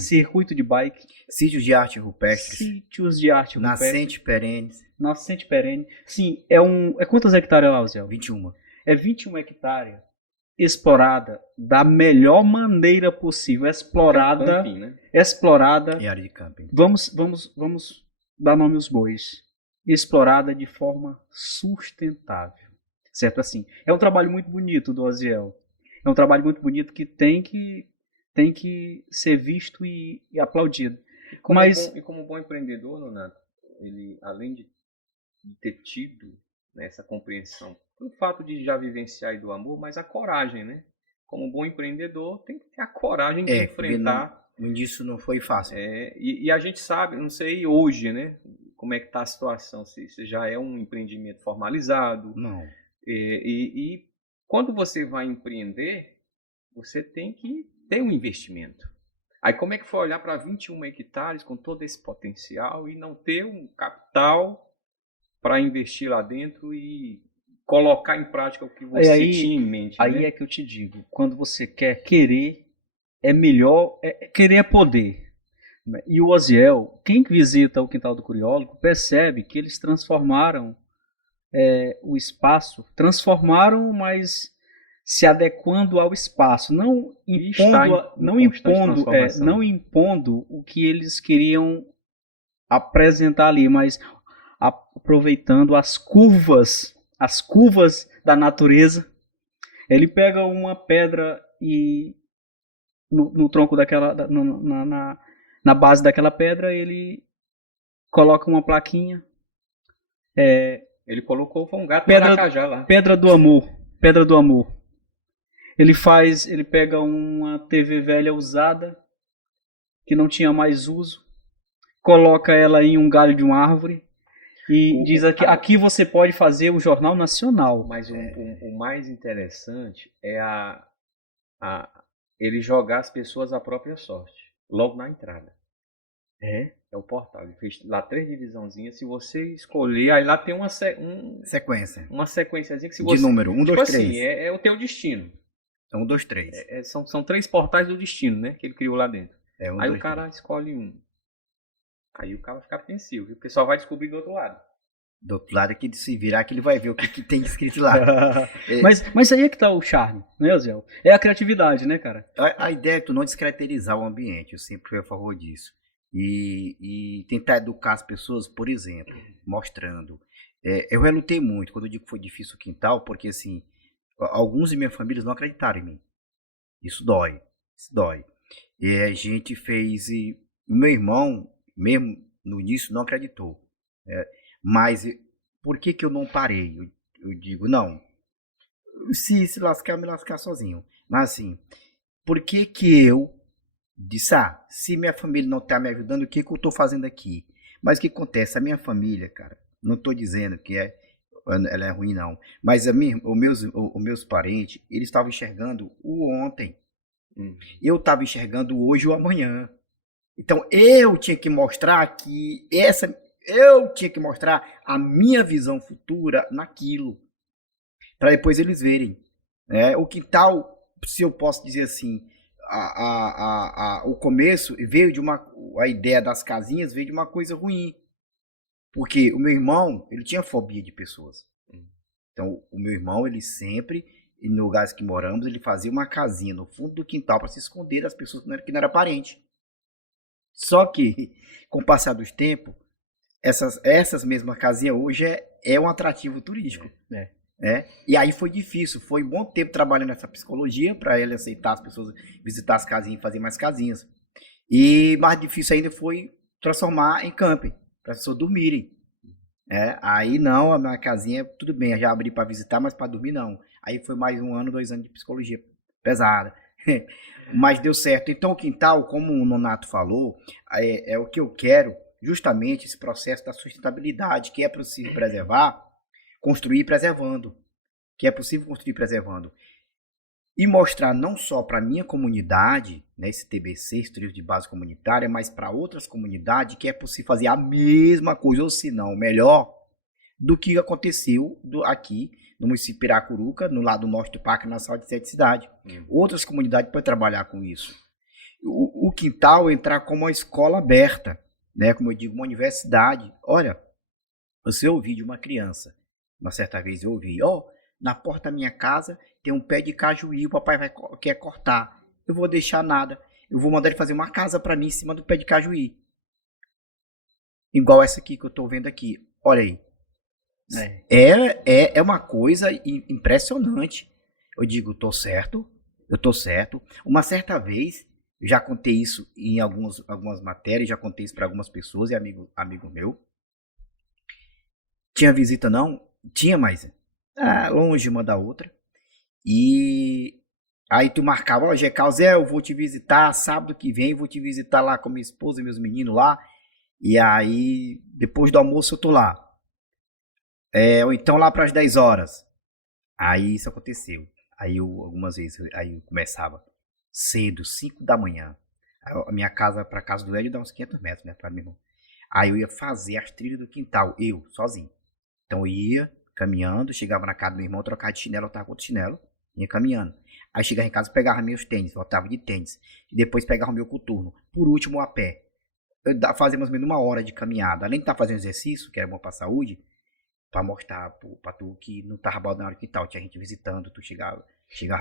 sítios de arte rupestre, nascente perene. Sim, é quantos hectares lá, Zé? 21. É 21 hectares explorada da melhor maneira possível, explorada Em área de camping. Vamos dar nome aos bois. Explorada de forma sustentável. Certo? Assim, é um trabalho muito bonito do Oziel. É um trabalho muito bonito que tem que ser visto e aplaudido. Como bom empreendedor, Nonato, ele, além de ter tido, né, essa compreensão, pelo fato de já vivenciar do amor, mas a coragem, né? Como bom empreendedor, tem que ter a coragem de enfrentar. No início não foi fácil. E a gente sabe, não sei hoje, né? Como é que está a situação, se já é um empreendimento formalizado. Não. E quando você vai empreender, você tem que ter um investimento. Aí como é que foi olhar para 21 hectares com todo esse potencial e não ter um capital para investir lá dentro e colocar em prática o que você tinha em mente? Aí né? É que eu te digo, quando você quer querer, é melhor, querer é poder. E o Oziel, quem visita o Quintal do Curiólogo, percebe que eles transformaram o espaço, mas se adequando ao espaço, não impondo o que eles queriam apresentar ali, mas aproveitando as curvas da natureza. Ele pega uma pedra e no tronco daquela, na base daquela pedra, ele coloca uma plaquinha. Ele colocou um gato maracajá lá. Pedra do amor. Ele pega uma TV velha usada, que não tinha mais uso, coloca ela em um galho de uma árvore e diz aqui você pode fazer o Jornal Nacional. Mas o mais interessante é ele jogar as pessoas à própria sorte, logo na entrada. É o portal. Ele fez lá 3 divisãozinhas. Se você escolher, aí lá tem uma sequência. Uma sequenciazinha que se você... De número, 1, 2, 3. Assim, é o teu destino. Então, 1, 2, 3. São 3 portais do destino, né? Que ele criou lá dentro. Aí 2, o cara escolhe um. Aí o cara vai ficar apreensivo, viu? O pessoal vai descobrir do outro lado. Do outro lado aqui, se virar, que ele vai ver o que tem escrito lá. Mas aí é que tá o charme, né, Oziel? É a criatividade, né, cara? A ideia é tu não descaracterizar o ambiente. Eu sempre fui a favor disso. E tentar educar as pessoas, por exemplo, mostrando. Eu relutei muito quando eu digo que foi difícil o quintal, porque assim, alguns de minha família não acreditaram em mim. Isso dói. E a gente fez. E meu irmão, mesmo no início, não acreditou. Mas por que eu não parei? Eu digo, não. Se lascar, me lascar sozinho. Mas assim, por que eu disse, se minha família não está me ajudando, o que eu estou fazendo aqui? Mas o que acontece? A minha família, cara, não estou dizendo que ela é ruim, não. Mas os meus parentes, eles estavam enxergando o ontem. Eu estava enxergando o hoje e o amanhã. Então, eu tinha que mostrar eu tinha que mostrar a minha visão futura naquilo. Para depois eles verem. O quintal, se eu posso dizer assim, o começo veio de a ideia das casinhas veio de uma coisa ruim. Porque o meu irmão, ele tinha fobia de pessoas. Então, o meu irmão, ele sempre, no lugar que moramos, ele fazia uma casinha no fundo do quintal para se esconder das pessoas que não era parente. Só que, com o passar dos tempos, essas mesmas casinhas hoje é um atrativo turístico. E aí foi difícil, foi um bom tempo trabalhando nessa psicologia para ele aceitar as pessoas, visitar as casinhas e fazer mais casinhas. E mais difícil ainda foi transformar em camping, para as pessoas dormirem. Aí não, a minha casinha, tudo bem, eu já abri para visitar, mas para dormir não. Aí foi mais 1 ano, 2 anos de psicologia pesada. Mas deu certo. Então o quintal, como o Nonato falou, é o que eu quero, justamente esse processo da sustentabilidade, que é possível preservar, construir preservando. Que é possível construir preservando. E mostrar não só para a minha comunidade, né, esse TBC, esse turismo de base comunitária, mas para outras comunidades que é possível fazer a mesma coisa, ou se não, melhor, do que aconteceu aqui no município de Piracuruca, no lado norte do Parque Nacional de 7 Cidades. Outras comunidades podem trabalhar com isso. O quintal entrar como uma escola aberta, né, como eu digo, uma universidade. Olha, você ouviu de uma criança, uma certa vez eu ouvi, na porta da minha casa tem um pé de cajuí, o papai quer cortar. Eu vou deixar nada. Eu vou mandar ele fazer uma casa para mim em cima do pé de cajuí. Igual essa aqui que eu estou vendo aqui. Olha aí. É uma coisa impressionante. Eu digo, eu tô certo. Uma certa vez, eu já contei isso em algumas matérias, já contei isso para algumas pessoas e amigo meu. Tinha visita não? Tinha, mas longe uma da outra. E aí tu marcava, GK, Zé, eu vou te visitar sábado que vem, vou te visitar lá com minha esposa e meus meninos lá. E aí, depois do almoço eu tô lá. Ou então lá para as 10 horas. Aí isso aconteceu. Aí algumas vezes, eu começava cedo, 5 da manhã. A minha casa para casa do Hélio dá uns 500 metros, né, para meu irmão. Aí eu ia fazer as trilhas do quintal, eu, sozinho. Então eu ia caminhando, chegava na casa do meu irmão, trocava de chinelo, eu tava com outro chinelo, ia caminhando. Aí chegava em casa, pegava meus tênis, voltava de tênis. E depois pegava o meu coturno. Por último, a pé. Eu fazia mais ou menos 1 hora de caminhada. Além de estar fazendo exercício, que era bom pra saúde, pra mostrar pra tu que não tava abandonado que tal. Tinha gente visitando, tu chegava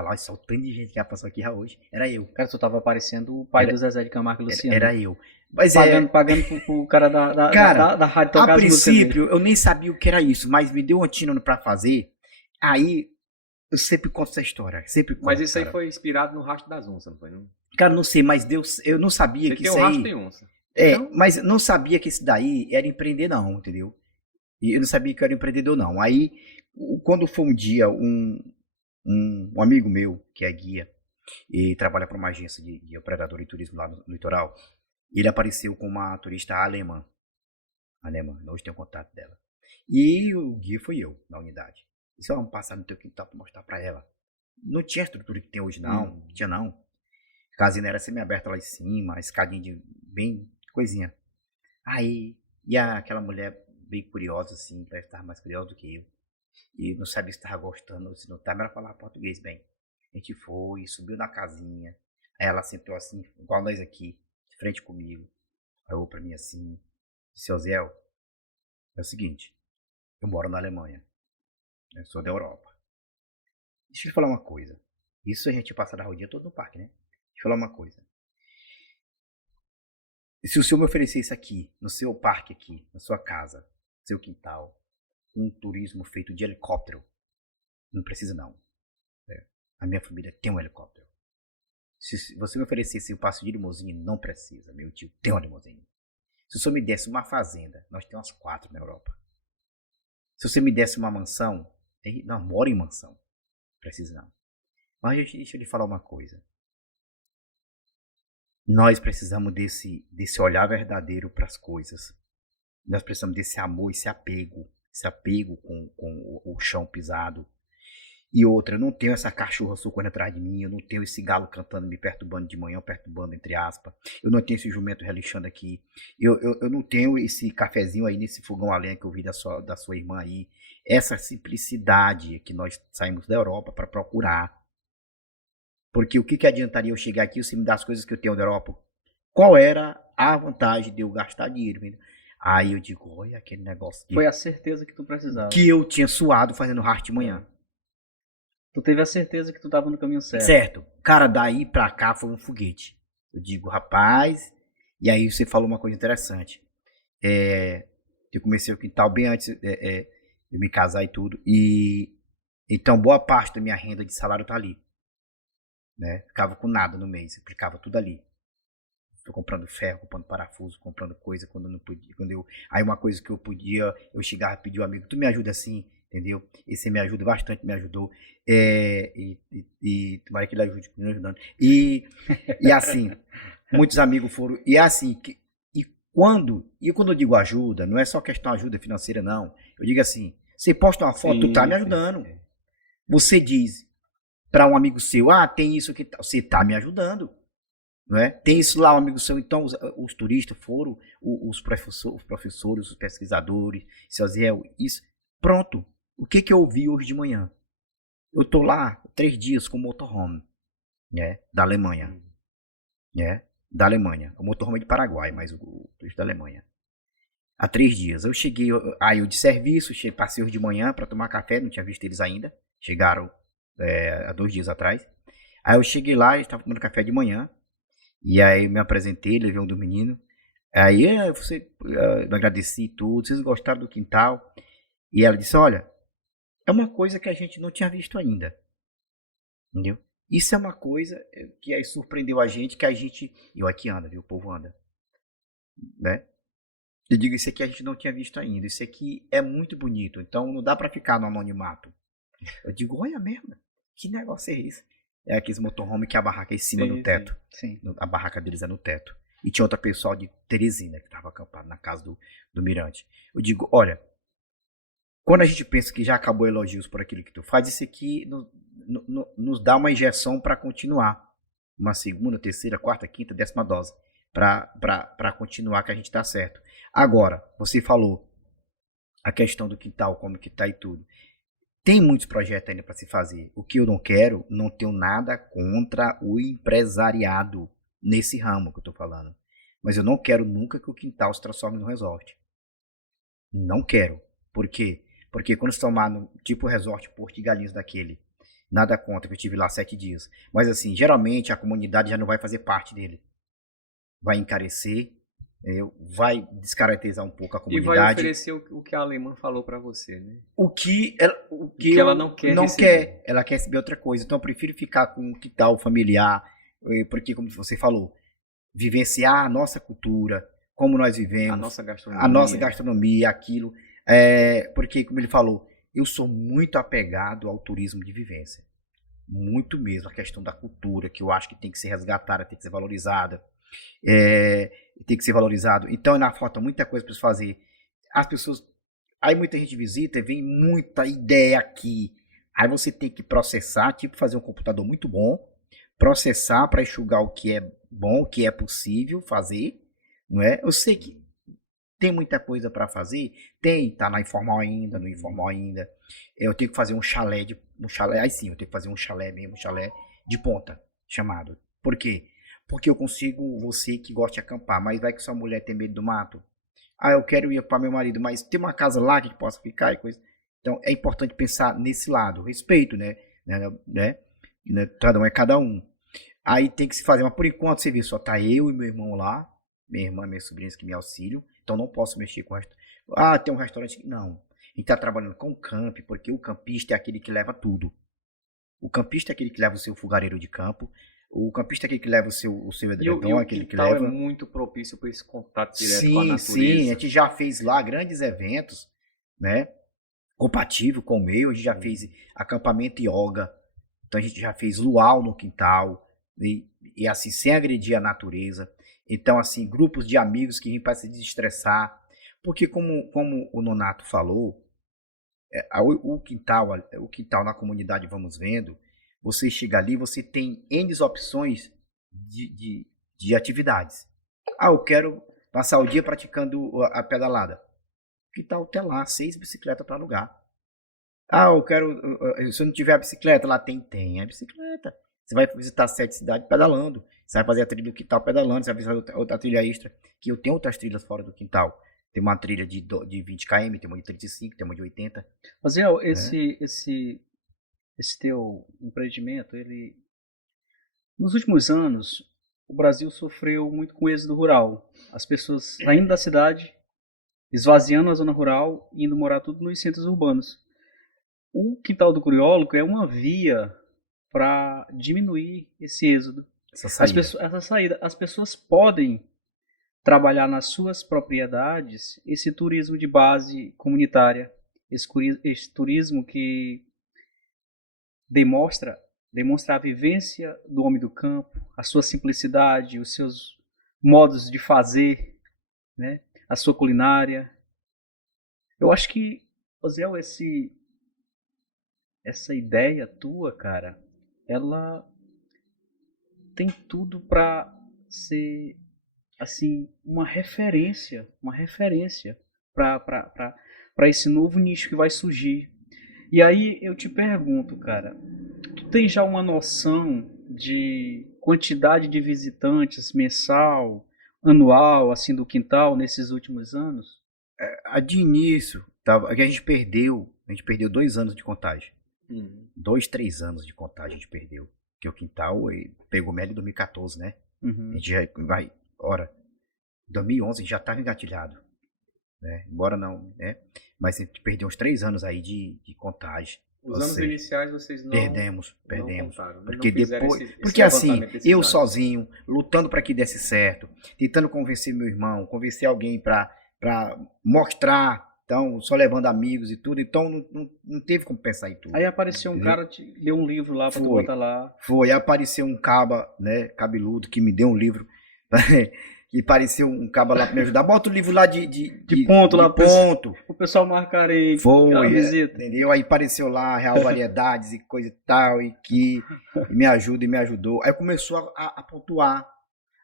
lá e só o tanto de gente que já passou aqui hoje. Era eu. Cara, tu tava parecendo o pai do Zezé de Camargo e Luciano. Era eu. Mas pagando pro cara da rádio tocar as músicas. A princípio, eu nem sabia o que era isso, mas me deu um tino pra fazer. Aí, eu sempre conto essa história. Mas isso aí foi inspirado no Rastro das Onças, não foi? Não? Cara, não sei, mas eu não sabia que isso aí... o Rastro tem onça. Então... Mas não sabia que isso daí era empreender não, entendeu? E eu não sabia que eu era empreendedor não. Aí, quando foi um dia, um amigo meu, que é guia, e trabalha para uma agência de operador de turismo lá no litoral, ele apareceu com uma turista alemã, hoje tenho contato dela. E o guia foi eu, na unidade. Disse, vamos passar no teu quintal para mostrar para ela. Não tinha a estrutura que tem hoje não, tinha não. A casinha era semi-aberta lá em cima, a escadinha bem coisinha. Aí, e aquela mulher bem curiosa assim, parece que estava mais curiosa do que eu. E não sabia se estava gostando ou se não estava, era falar português bem. A gente foi, subiu na casinha, aí ela sentou assim, igual nós aqui, de frente comigo. Olhou pra mim assim, disse, Zé, é o seguinte, eu moro na Alemanha, eu sou da Europa. Deixa eu te falar uma coisa, isso a gente passa da rodinha todo no parque, né? Deixa eu te falar uma coisa. E se o senhor me oferecer isso aqui, no seu parque aqui, na sua casa, no seu quintal, um turismo feito de helicóptero, não precisa não. A minha família tem um helicóptero. Se você me oferecesse o passo de limusine, não precisa. Meu tio tem uma limusine. Se o senhor me desse uma fazenda, nós temos umas 4 na Europa. Se você me desse uma mansão, não, moro em mansão. Não precisa não. Mas deixa eu lhe falar uma coisa. Nós precisamos desse olhar verdadeiro para as coisas. Nós precisamos desse amor, esse apego com o chão pisado. E outra, eu não tenho essa cachorra socorrendo atrás de mim, eu não tenho esse galo cantando, me perturbando de manhã, perturbando entre aspas, eu não tenho esse jumento relixando aqui, eu não tenho esse cafezinho aí nesse fogão a lenha que eu vi da sua irmã aí, essa simplicidade que nós saímos da Europa para procurar. Porque o que adiantaria eu chegar aqui se me dar as coisas que eu tenho da Europa? Qual era a vantagem de eu gastar dinheiro? Aí eu digo, olha aquele negócio Foi a certeza que tu precisava. que eu tinha suado fazendo heart de manhã. Tu teve a certeza que tu tava no caminho certo. Certo. Cara, daí pra cá foi um foguete. Eu digo, rapaz... E aí você falou uma coisa interessante. Eu comecei o quintal bem antes de me casar e tudo. E então boa parte da minha renda de salário tá ali. Né? Ficava com nada no mês, eu aplicava tudo ali. Tô comprando ferro, comprando parafuso, comprando coisa quando eu não podia. Aí uma coisa que eu podia, eu chegava e pedia um amigo, tu me ajuda assim, entendeu? Esse me ajuda bastante, me ajudou. E tomara que ele ajude, me ajudando. E assim, muitos amigos foram. E assim, quando eu digo ajuda, não é só questão de ajuda financeira, não. Eu digo assim, você posta uma foto, tu tá me ajudando. Você diz para um amigo seu, tem isso aqui, você tá me ajudando. Não é? Tem isso lá, um amigo seu, então os turistas foram, os professores, os pesquisadores, seu Zé, isso. Pronto. O que eu ouvi hoje de manhã? Eu tô lá 3 dias com o motorhome, né? Da Alemanha. Né? Da Alemanha. O motorhome é de Paraguai, mas o turista da Alemanha. Há 3 dias. Eu cheguei, aí eu de serviço, passei hoje de manhã para tomar café, não tinha visto eles ainda. Chegaram há 2 dias atrás. Aí eu cheguei lá, eles estavam tomando café de manhã. E aí me apresentei, levei um do menino. Aí eu agradeci tudo, vocês gostaram do quintal? E ela disse, olha, é uma coisa que a gente não tinha visto ainda. Entendeu? Isso é uma coisa que aí surpreendeu a gente, eu aqui anda, viu? O povo anda. Né? Eu digo, isso aqui a gente não tinha visto ainda, isso aqui é muito bonito, então não dá pra ficar no anonimato. Eu digo, olha mesmo, que negócio é esse? É aqueles motorhome que a barraca é em cima do teto. Sim. A barraca deles é no teto. E tinha outra pessoa de Teresina que estava acampado na casa do Mirante. Eu digo, olha, quando a gente pensa que já acabou elogios por aquilo que tu faz, isso aqui nos dá uma injeção para continuar. Uma segunda, terceira, quarta, quinta, 10ª dose. Para continuar que a gente está certo. Agora, você falou a questão do quintal, como que tá e tudo. Tem muitos projetos ainda para se fazer. O que eu não quero, não tenho nada contra o empresariado nesse ramo que eu estou falando. Mas eu não quero nunca que o quintal se transforme num resort. Não quero. Por quê? Porque quando se tomar no tipo resort Porto de Galinhas daquele, nada contra, que eu estive lá 7 dias. Mas assim, geralmente a comunidade já não vai fazer parte dele. Vai encarecer, vai descaracterizar um pouco a comunidade. E vai oferecer o que a alemã falou para você, né? O que ela não quer quer. Ela quer receber outra coisa. Então eu prefiro ficar com o quintal familiar, porque como você falou, vivenciar a nossa cultura, como nós vivemos, a nossa gastronomia, aquilo. Porque, como ele falou, eu sou muito apegado ao turismo de vivência. Muito mesmo. A questão da cultura, que eu acho que tem que ser resgatada, tem que ser valorizada. Tem que ser valorizado. Então ainda falta muita coisa para se fazer. As pessoas, aí muita gente visita e vem muita ideia aqui. Aí você tem que processar, tipo fazer um computador muito bom, processar para enxugar o que é bom, o que é possível fazer, não é? Eu sei que tem muita coisa para fazer, tá na informal ainda, no informal ainda. Eu tenho que fazer um chalé, aí sim, eu tenho que fazer um chalé mesmo, um chalé de ponta, chamado. Por quê? Porque eu consigo, você que gosta de acampar, mas vai que sua mulher tem medo do mato. Eu quero ir para meu marido, mas tem uma casa lá que possa ficar e coisa. Então é importante pensar nesse lado, respeito, né? Cada um é cada um. Aí tem que se fazer, mas por enquanto você vê, só tá eu e meu irmão lá, minha irmã e minhas sobrinhas que me auxiliam, então não posso mexer com o resto. Tem um restaurante, não. A gente tá trabalhando com o camp, porque o campista é aquele que leva tudo. O campista é aquele que leva o seu fogareiro de campo. O campista é aquele que leva o seu edredom, aquele que leva... é muito propício para esse contato direto com a natureza. Sim, a gente já fez lá grandes eventos, né? Compatível com o meio, a gente já fez acampamento yoga, então a gente já fez luau no quintal, e assim, sem agredir a natureza. Então, assim, grupos de amigos que vêm para se desestressar, porque como o Nonato falou, o quintal na comunidade Vamos Vendo, você chega ali, você tem N opções de atividades. Eu quero passar o dia praticando a pedalada. Que tal até lá, 6 bicicletas para alugar. Eu quero, se eu não tiver a bicicleta, lá tem a bicicleta. Você vai visitar 7 cidades pedalando. Você vai fazer a trilha do quintal pedalando. Você vai visitar outra trilha extra. Que eu tenho outras trilhas fora do quintal. Tem uma trilha de 20 km, tem uma de 35, tem uma de 80. Raziel, esse teu empreendimento, ele... Nos últimos anos, o Brasil sofreu muito com o êxodo rural. As pessoas saindo da cidade, esvaziando a zona rural e indo morar tudo nos centros urbanos. O quintal do criólogo é uma via para diminuir esse êxodo. Essa saída. As pessoas podem trabalhar nas suas propriedades esse turismo de base comunitária, esse turismo que demonstra a vivência do homem do campo, a sua simplicidade, os seus modos de fazer, né? A sua culinária. Eu acho que, Osiel, essa ideia tua, cara, ela tem tudo para ser assim uma referência para esse novo nicho que vai surgir. E aí eu te pergunto, cara, tu tem já uma noção de quantidade de visitantes mensal, anual, assim, do quintal nesses últimos anos? De início, que a gente perdeu 2 anos de contagem. 2, 3 anos de contagem a gente perdeu. Porque o quintal pegou MEL em 2014, né? A gente já vai, em 2011 a gente já estava engatilhado, né? Embora não, né? Mas a gente perdeu uns 3 anos aí de contagem. Os anos iniciais vocês não perdemos. Contaram, né? Porque depois, porque assim, eu sozinho, lutando para que desse certo, tentando convencer meu irmão, convencer alguém para mostrar, então, só levando amigos e tudo, então não teve como pensar em tudo. Aí apareceu um cara, te deu um livro lá para tu botar lá. Foi, apareceu um caba, né, cabeludo, que me deu um livro, e apareceu um caba lá para me ajudar. Bota o livro lá de ponto, de lá ponto. O pessoal marcar aí. Foi, visita. Entendeu? Aí apareceu lá Real Variedades e coisa e tal, e me ajuda e me ajudou. Aí começou a pontuar,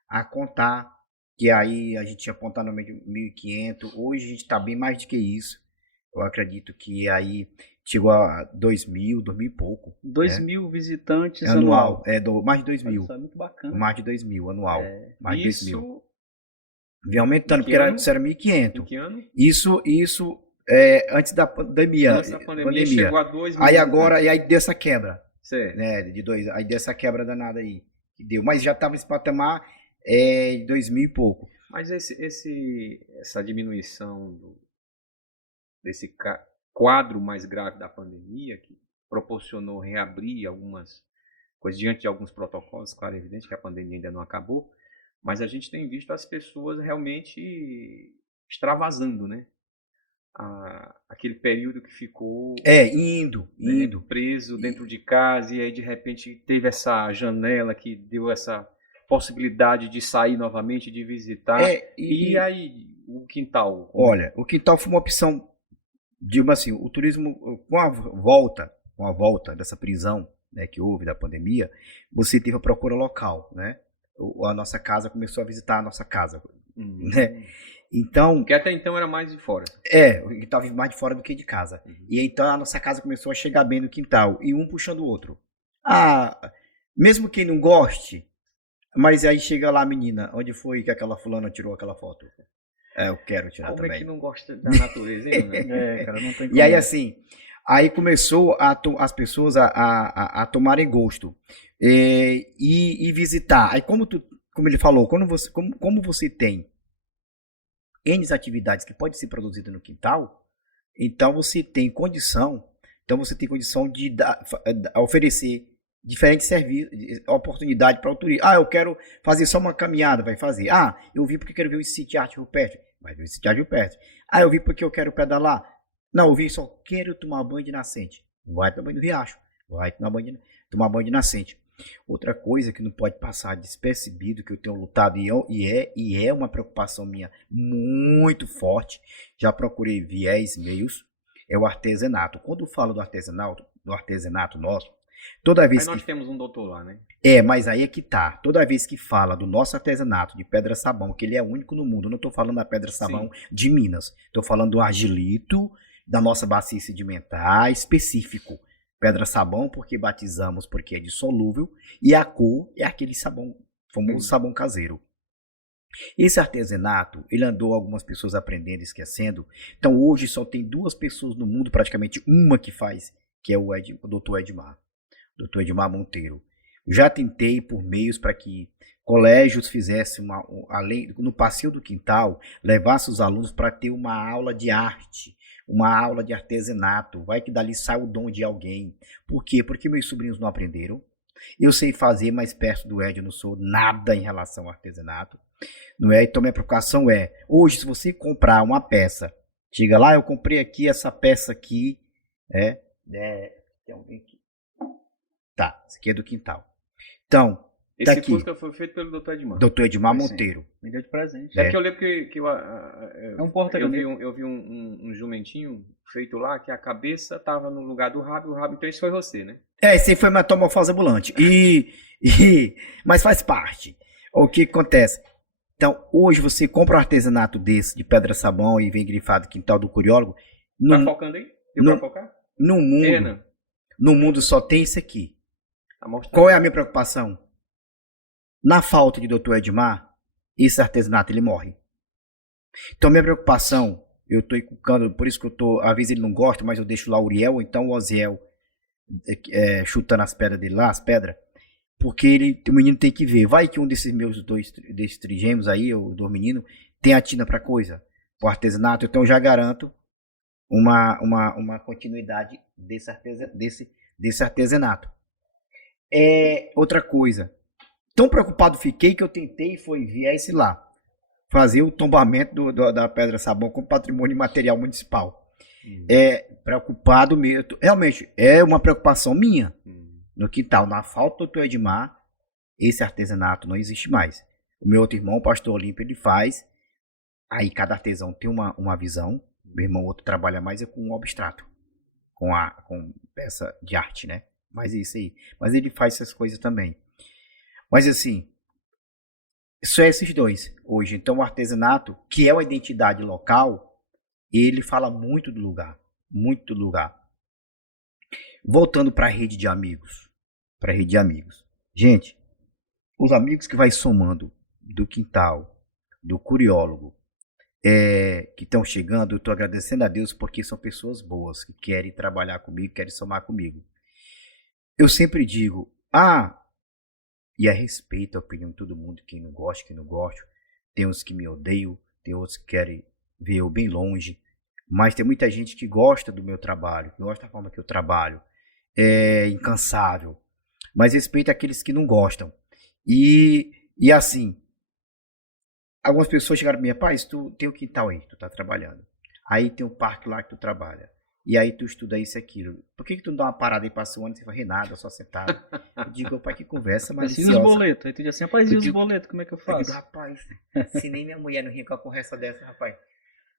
a contar, que aí a gente tinha apontado no 1.500, hoje a gente está bem mais do que isso. Eu acredito que aí chegou a 2.000 e pouco. 2.000 visitantes anual. Mais de 2.000. Isso é muito bacana. Mais de 2.000 anual. Mais de 2.000. Vem Que aumentando, porque ano? antes era 1.500. Em que ano? Isso antes da pandemia. Antes da pandemia chegou a 2.000. Aí agora, e aí deu essa quebra. Certo. Né, aí deu essa quebra danada aí. Que deu. Mas já estava esse patamar de 2.000 e pouco. Mas essa diminuição desse quadro mais grave da pandemia, que proporcionou reabrir algumas coisas diante de alguns protocolos, claro, é evidente que a pandemia ainda não acabou, mas a gente tem visto as pessoas realmente extravasando, né? Aquele período que ficou indo preso dentro de casa, e aí de repente teve essa janela que deu essa possibilidade de sair novamente, de visitar. E aí o quintal? Olha, o quintal foi uma opção, digo assim, o turismo com a volta dessa prisão, né, que houve da pandemia, você teve a procura local, né? A nossa casa começou a visitar a nossa casa, né? Então, porque até então era mais de fora. O quintal vive mais de fora do que de casa. E então a nossa casa começou a chegar bem no quintal, e um puxando o outro. Mesmo quem não goste, mas aí chega lá a menina, onde foi que aquela fulana tirou aquela foto? Eu quero tirar Como também. Como é que não gosta da natureza, hein, né? Cara, não tem como. E aí assim, aí começou as pessoas a tomarem gosto e visitar. Aí como ele falou, como você tem N atividades que podem ser produzidas no quintal, então você tem condição de oferecer diferentes serviços, oportunidade para o turista. Eu quero fazer só uma caminhada, vai fazer. Eu vim porque quero ver o City Art rupestre, vai ver o City Art rupestre. Eu vim porque eu quero pedalar. Não, eu vim só quero tomar banho de nascente. Vai tomar banho do riacho, vai tomar banho de nascente. Outra coisa que não pode passar despercebido, que eu tenho lutado e é uma preocupação minha muito forte, já procurei meios, é o artesanato. Quando eu falo do artesanato nosso, toda vez aí nós temos um doutor lá, né? Mas aí é que tá. Toda vez que fala do nosso artesanato de pedra-sabão, que ele é único no mundo, eu não estou falando da pedra-sabão de Minas, estou falando do argilito, da nossa bacia sedimentar específico. pedra sabão, porque batizamos, porque é dissolúvel, e a cor é aquele sabão, famoso sabão caseiro. Esse artesanato, ele andou algumas pessoas aprendendo e esquecendo. Então hoje só tem 2 pessoas no mundo, praticamente uma que faz, que é o Dr. Edmar. Dr. Edmar Monteiro. Já tentei por meios para que colégios fizessem, além no passeio do quintal, levasse os alunos para ter uma aula de arte, uma aula de artesanato. Vai que dali sai o dom de alguém. Por quê? Porque meus sobrinhos não aprenderam. Eu sei fazer, mas perto do Ed eu não sou nada em relação ao artesanato. Não é? Então minha preocupação é, hoje se você comprar uma peça, diga lá, eu comprei aqui essa peça aqui, tem alguém aqui. Tá, isso aqui é do quintal. Então, esse Fusca foi feito pelo Dr. Edmar. Dr. Edmar Monteiro. Me deu de presente. É porque eu lembro que é um porta eu vi um jumentinho feito lá, que a cabeça estava no lugar do rabo, e o rabo, então isso foi você, né? Esse aí foi metamorfose ambulante. Mas faz parte. O que acontece? Então, hoje você compra um artesanato desse, de pedra sabão e vem grifado quintal do curiólogo. Tá focando aí? Deu pra focar? No mundo só tem isso aqui. Qual é a minha preocupação? Na falta de Dr. Edmar, esse artesanato ele morre. Então, minha preocupação, eu estou inculcando, por isso que eu estou, às vezes ele não gosta, mas eu deixo lá o Uriel, ou então o Oziel, chutando as pedras dele lá, as pedras. Porque o menino tem que ver. Vai que um desses meus desses trigêmeos aí, ou 2 meninos, tem a tina para coisa, para artesanato. Então eu já garanto uma continuidade desse artesanato. Outra coisa. Tão preocupado fiquei que eu tentei viesse lá fazer o tombamento da pedra sabão como patrimônio material municipal. Preocupado mesmo. Realmente, é uma preocupação minha. No quintal, na falta do Dr. Edmar, esse artesanato não existe mais. O meu outro irmão, o pastor Olímpio, ele faz. Aí cada artesão tem uma visão. Meu irmão, outro trabalha mais com o abstrato. Com peça de arte, né? Mas isso aí. Mas ele faz essas coisas também. Mas assim, só esses 2 hoje. Então o artesanato, que é uma identidade local, ele fala muito do lugar. Muito do lugar. Voltando para a rede de amigos. Gente, os amigos que vai somando do quintal, do curiólogo, que estão chegando, eu estou agradecendo a Deus porque são pessoas boas, que querem trabalhar comigo, querem somar comigo. Eu sempre digo, e a respeito a opinião de todo mundo, quem não gosta, tem uns que me odeiam, tem outros que querem ver eu bem longe, mas tem muita gente que gosta do meu trabalho, que gosta da forma que eu trabalho, é incansável, mas respeita aqueles que não gostam. E assim, algumas pessoas chegaram para mim, rapaz, tu tem o quintal aí, tu tá trabalhando. Aí tem o parque lá que tu trabalha. E aí tu estuda isso e aquilo. Por que tu não dá uma parada aí, passa um ano sem fazer nada, só sentado? Eu digo, pai, que conversa maliciosa. E os boletos? Aí tu diz assim, rapaz, e os boletos, como é que eu faço? Eu digo, rapaz, se nem minha mulher não ria com a conversa dessa, rapaz.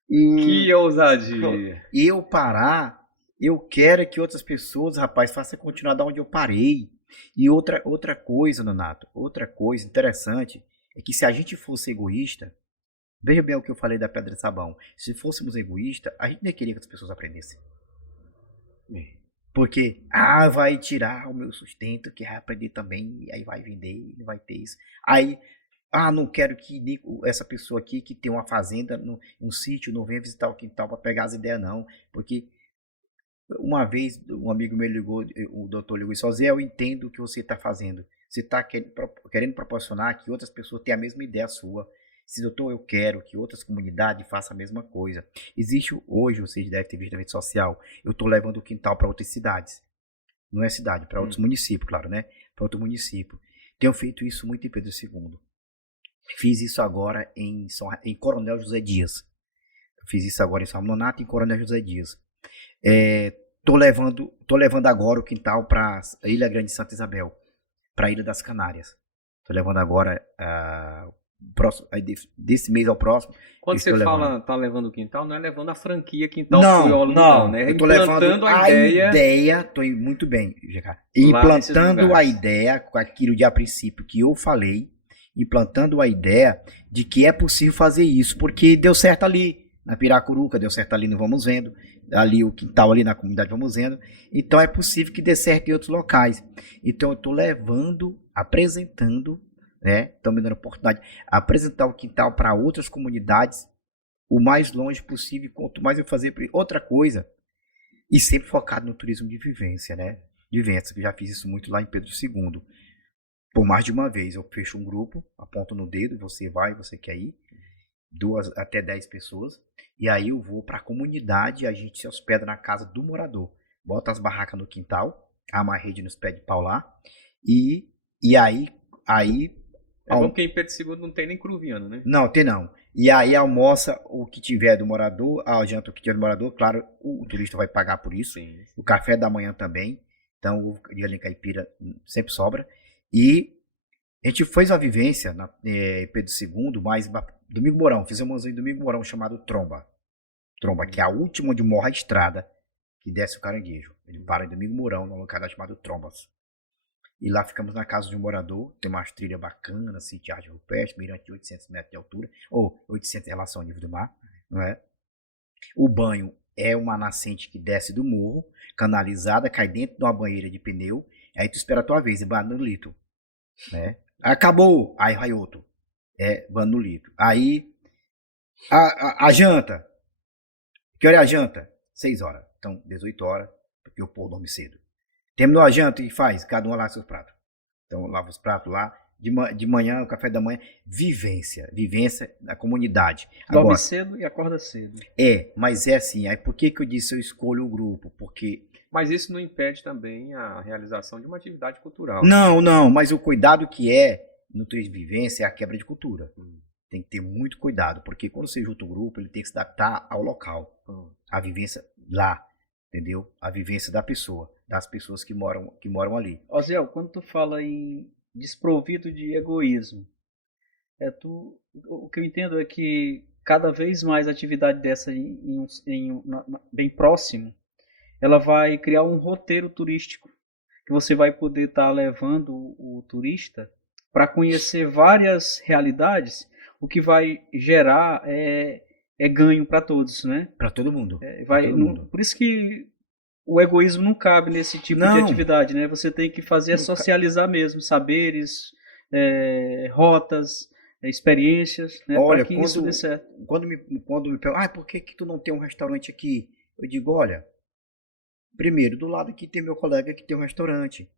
Que ousadia. E eu parar, eu quero que outras pessoas, rapaz, façam continuar da onde eu parei. E outra coisa, Nonato, outra coisa interessante, é que se a gente fosse egoísta, veja bem o que eu falei da pedra de sabão, se fôssemos egoístas, a gente nem queria que as pessoas aprendessem. Porque, vai tirar o meu sustento, que vai aprender também, e aí vai vender, não vai ter isso. Aí, não quero que essa pessoa aqui que tem uma fazenda, um sítio, não venha visitar o quintal para pegar as ideias, não. Porque uma vez um amigo meu ligou, o doutor ligou e disse, eu entendo o que você está fazendo. Você está querendo proporcionar que outras pessoas tenham a mesma ideia sua. Se doutor, eu quero que outras comunidades façam a mesma coisa. Existe hoje, vocês devem ter visto na rede social, eu estou levando o quintal para outras cidades. Não é cidade, para outros municípios, claro, né? Para outro município. Tenho feito isso muito em Pedro II. Fiz isso agora em Coronel José Dias. Fiz isso agora em São Nonato e em Coronel José Dias. Tô levando agora o quintal para a Ilha Grande de Santa Isabel, para a Ilha das Canárias. Tô levando agora desse mês ao próximo. Quando você fala tá levando o quintal, não é levando a franquia quintal, não, né? Eu tô levando a ideia, tô indo muito bem, implantando a ideia com aquilo de a princípio que eu falei, implantando a ideia de que é possível fazer isso, porque deu certo ali na Piracuruca, deu certo ali no Vamos Vendo, ali o quintal ali na comunidade Vamuzendo. Então é possível que dê certo em outros locais. Então eu estou levando, apresentando, né? Estão me dando a oportunidade de apresentar o quintal para outras comunidades o mais longe possível. Quanto mais eu fazer outra coisa, e sempre focado no turismo de vivência, né? De vivência, que eu já fiz isso muito lá em Pedro II. Por mais de uma vez, eu fecho um grupo, aponto no dedo, você vai, você quer ir, 2 até 10 pessoas, e aí eu vou para a comunidade, a gente se hospeda na casa do morador, bota as barracas no quintal, arma a rede nos pés de pau lá, e aí É bom que em Pedro II não tem nem cruviano, né? não, tem não. E aí almoça o que tiver do morador, a janta o que tiver do morador, claro, o turista vai pagar por isso. Sim. O café da manhã também. Então o de galinha caipira sempre sobra. E a gente fez uma vivência na Pedro II, mas Domingo Mourão, fizemos em Domingo Mourão chamado Tromba. Tromba, que é a última onde morre a estrada que desce o Caranguejo. Ele para em Domingo Mourão, num local chamado Trombas. E lá ficamos na casa de um morador, tem uma trilha bacana, sitiagem rupestre, mirante de 800 metros de altura, ou 800 em relação ao nível do mar, não é? O banho é uma nascente que desce do morro, canalizada, cai dentro de uma banheira de pneu, aí tu espera a tua vez e banha no litro, né? Acabou, aí vai outro, banho no litro. Aí, a janta, que hora é a janta? 6 horas, então 18 horas, porque o povo dorme cedo. Terminou a janta e faz, cada um lava seus pratos. Então, lava os pratos lá. De manhã, o café da manhã. Vivência na comunidade. Dorme Agora, cedo e acorda cedo. mas é assim. Aí por que eu disse eu escolho o grupo? Porque. Mas isso não impede também a realização de uma atividade cultural. Não, mas o cuidado que no turismo de vivência é a quebra de cultura. Tem que ter muito cuidado, porque quando você junta o grupo, ele tem que se adaptar ao local. A vivência lá, entendeu? A vivência da pessoa, das pessoas que moram ali. Osiel, quando tu fala em desprovido de egoísmo, o que eu entendo é que cada vez mais atividade dessa bem próximo, ela vai criar um roteiro turístico que você vai poder estar levando o turista para conhecer várias realidades, o que vai gerar ganho para todos, né? Para todo mundo. Por isso que o egoísmo não cabe nesse tipo de atividade, né? Você tem que fazer socializar mesmo, saberes, rotas, experiências, né? Para que isso dê certo. Quando me perguntam, por que tu não tem um restaurante aqui? Eu digo, olha, primeiro, do lado aqui tem meu colega que tem um restaurante.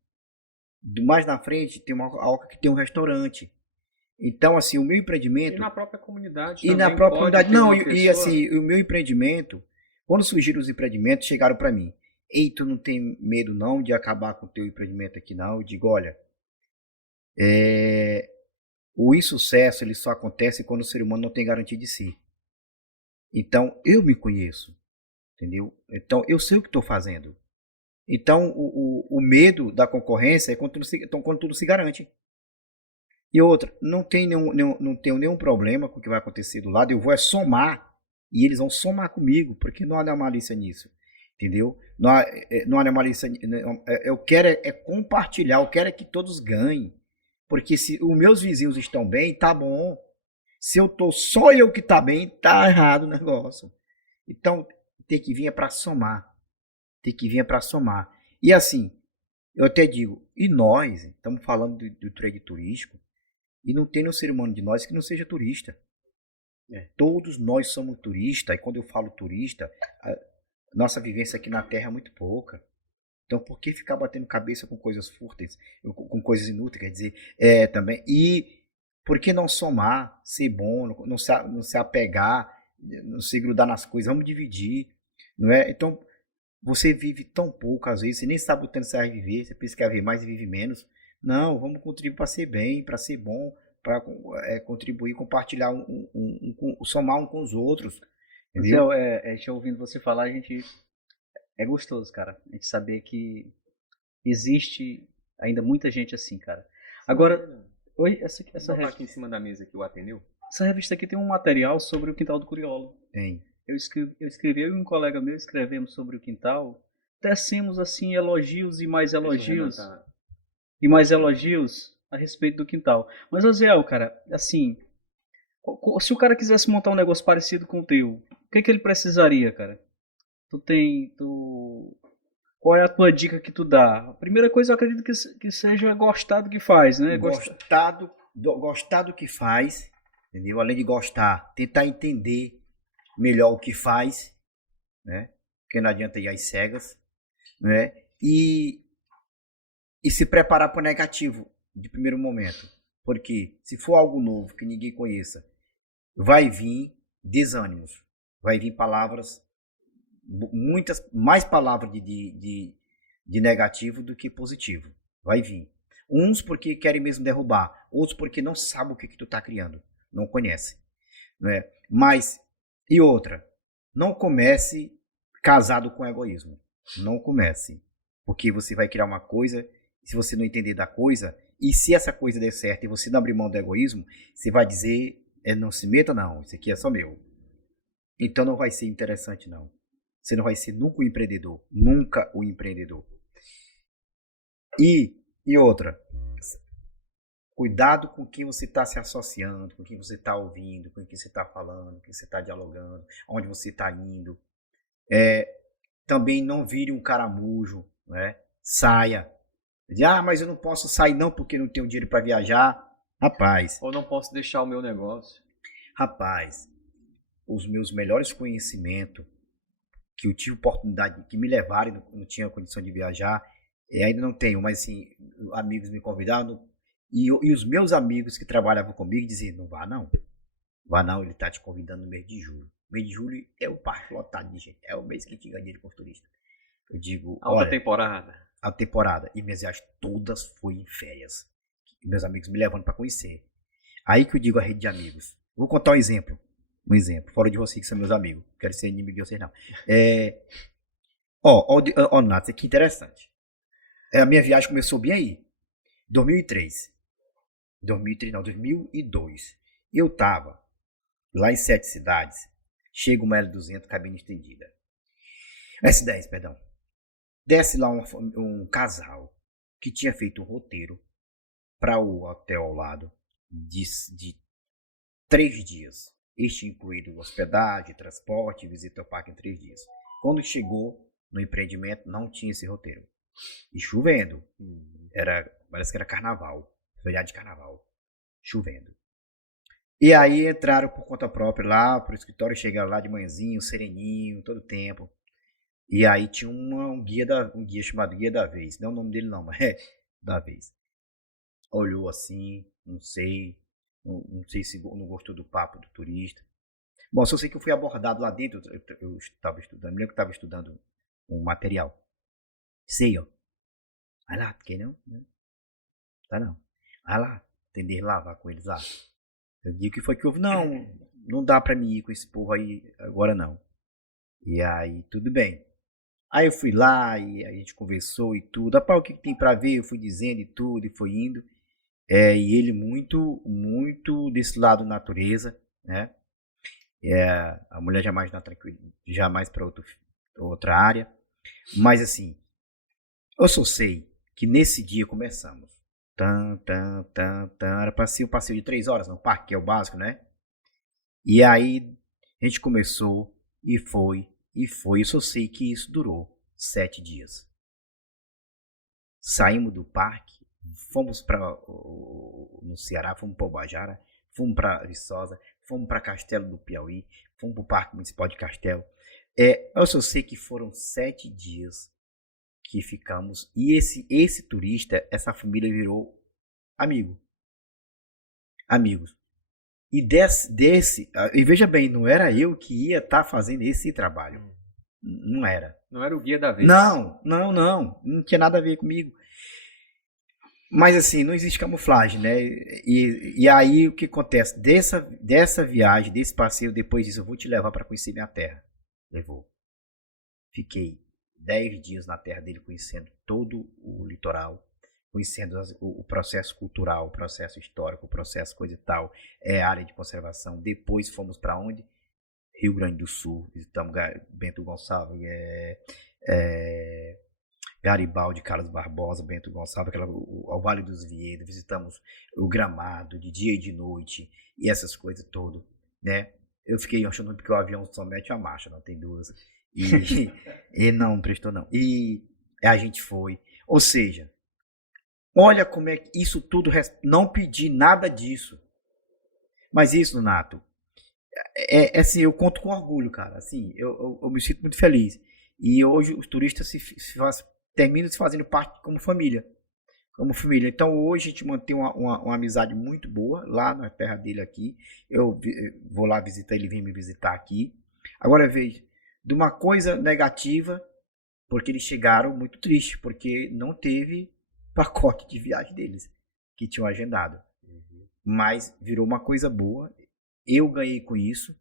Mais na frente tem uma alca que tem um restaurante. Então, assim, o meu empreendimento... E na própria comunidade também. E na própria comunidade. Não, e assim, o meu empreendimento, quando surgiram os empreendimentos, chegaram para mim. Ei, tu não tem medo não de acabar com o teu empreendimento aqui não? Eu digo, olha, o insucesso ele só acontece quando o ser humano não tem garantia de si. Então, eu me conheço, entendeu? Então, eu sei o que estou fazendo. Então, o medo da concorrência é quando tudo se garante. E outra, não tenho nenhum problema com o que vai acontecer do lado, eu vou somar, e eles vão somar comigo, porque não há malícia nisso, entendeu? Não há malícia, eu quero compartilhar, eu quero que todos ganhem, porque se os meus vizinhos estão bem, tá bom. Se eu tô só eu que tá bem, tá errado o negócio. Então, tem que vir para somar, E assim, eu até digo, e nós, estamos falando do trade turístico, e não tem nenhum ser humano de nós que não seja turista. Todos nós somos turistas, e quando eu falo turista, nossa vivência aqui na Terra é muito pouca. Então, por que ficar batendo cabeça com coisas fúteis, com coisas inúteis, quer dizer, também. E por que não somar, ser bom, não se apegar, não se grudar nas coisas, vamos dividir, não é? Então, você vive tão pouco, às vezes, você nem sabe o tanto que você vai viver, você pensa que vai viver mais e vive menos. Não, vamos contribuir para ser bem, para ser bom, para contribuir, compartilhar, somar um com os outros. Entendeu? A gente ouvindo você falar, é gostoso, cara. A gente saber que existe ainda muita gente assim, cara. Agora, oi, essa revista aqui em cima da mesa aqui, o Ateneu. Essa revista aqui tem um material sobre o quintal do Curiolo. Tem. Eu escrevi, eu e um colega meu escrevemos sobre o quintal. Tecemos assim elogios e mais elogios. E mais elogios a respeito do quintal. Mas, Osiel, cara, assim, se o cara quisesse montar um negócio parecido com o teu, o que ele precisaria, cara? Qual é a tua dica que tu dá? A primeira coisa eu acredito que seja gostar do que faz, né? Gostar do que faz, entendeu? Além de gostar, tentar entender melhor o que faz, né? Porque não adianta ir às cegas, né? E se preparar para o negativo de primeiro momento. Porque se for algo novo que ninguém conheça, vai vir desânimos, vai vir palavras, muitas mais palavras de negativo do que positivo. Vai vir. Uns porque querem mesmo derrubar, outros porque não sabem o que tu tá criando, não conhece, né? Mas, e outra, não comece casado com egoísmo. Não comece. Porque você vai criar uma coisa, se você não entender da coisa, e se essa coisa der certo e você não abrir mão do egoísmo, você vai dizer, não se meta não, isso aqui é só meu. Então não vai ser interessante não. Você não vai ser nunca o empreendedor. Nunca o empreendedor. E outra, cuidado com quem você está se associando, com quem você está ouvindo, com quem você está falando, com quem você está dialogando, onde você está indo. Também não vire um caramujo, né? Saia. Mas eu não posso sair não porque não tenho dinheiro para viajar. Rapaz. Ou não posso deixar o meu negócio. Rapaz, os meus melhores conhecimentos que eu tive oportunidade, que me levaram e não tinha condição de viajar, ainda não tenho, mas assim, amigos me convidaram, e os meus amigos que trabalhavam comigo diziam, não vá não, ele está te convidando no mês de julho. Mês de julho é o parque lotado de gente, é o mês que te ganha dinheiro com os turistas. Eu digo, alta temporada. A temporada, e minhas viagens todas foi em férias, meus amigos me levando para conhecer. Aí que eu digo a rede de amigos, vou contar um exemplo, fora de vocês que são meus amigos, não quero ser inimigo de vocês não. Nath, que interessante. A minha viagem começou bem aí, 2002. Eu tava lá em 7 cidades, chega uma L200, cabine estendida. S10, perdão. Desce lá um casal que tinha feito um roteiro para o hotel ao lado de 3 dias. Este incluído hospedagem, transporte, visita ao parque em 3 dias. Quando chegou no empreendimento, não tinha esse roteiro. E chovendo. Parece que era carnaval. Feriado de carnaval. Chovendo. E aí entraram por conta própria lá pro escritório, chegaram lá de manhãzinho, sereninho, todo tempo. E aí tinha um guia chamado Guia da Vez. Não é o nome dele não, mas é da Vez. Olhou assim, não sei se não gostou do papo do turista. Bom, só sei que eu fui abordado lá dentro, eu estava estudando, me lembro que estava estudando um material. Sei, ó. Vai lá, quer não? Tá não. Vai lá, atender lá, vá com eles lá. Eu digo que foi que houve. Não dá pra mim ir com esse povo aí agora não. E aí, tudo bem. Aí eu fui lá e a gente conversou e tudo. Rapaz, o que tem pra ver? Eu fui dizendo e tudo, e foi indo. E ele muito, muito desse lado natureza, né? A mulher jamais para outra área. Mas assim, eu só sei que nesse dia começamos. Era um passeio de 3 horas no parque, que é o básico, né? E aí a gente começou e foi. Eu só sei que isso durou 7 dias. Saímos do parque, fomos no Ceará, fomos para Ubajara, fomos para Viçosa, fomos para Castelo do Piauí, fomos para o Parque Municipal de Castelo. Eu só sei que foram 7 dias que ficamos. E esse turista, essa família virou amigos. E e veja bem, não era eu que ia estar fazendo esse trabalho. Não era. Não era o Guia da Vez. Não tinha nada a ver comigo. Mas assim, não existe camuflagem, né? E aí o que acontece? Dessa viagem, desse passeio, depois disso, eu vou te levar para conhecer minha terra. Levou. Fiquei 10 dias na terra dele, conhecendo todo o litoral, conhecendo o processo cultural, o processo histórico, o processo coisa e tal, área de conservação. Depois fomos para onde? Rio Grande do Sul, visitamos Bento Gonçalves, Garibaldi, Carlos Barbosa, Bento Gonçalves, ao Vale dos Vinhedos, visitamos o Gramado de dia e de noite, e essas coisas todas, né? Eu fiquei achando porque o avião só mete a marcha, não tem dúvida. E não prestou não. E a gente foi. Ou seja, olha como é que isso tudo, não pedi nada disso. Mas isso, Nato, assim, eu conto com orgulho, cara. Assim, eu me sinto muito feliz. E hoje os turistas terminam se fazendo parte como família. Como família. Então hoje a gente mantém uma amizade muito boa lá na terra dele aqui. Eu vou lá visitar, ele vem me visitar aqui. Agora veja, de uma coisa negativa, porque eles chegaram muito tristes, porque não teve pacote de viagem deles que tinham agendado. Mas virou uma coisa boa. Eu ganhei com isso.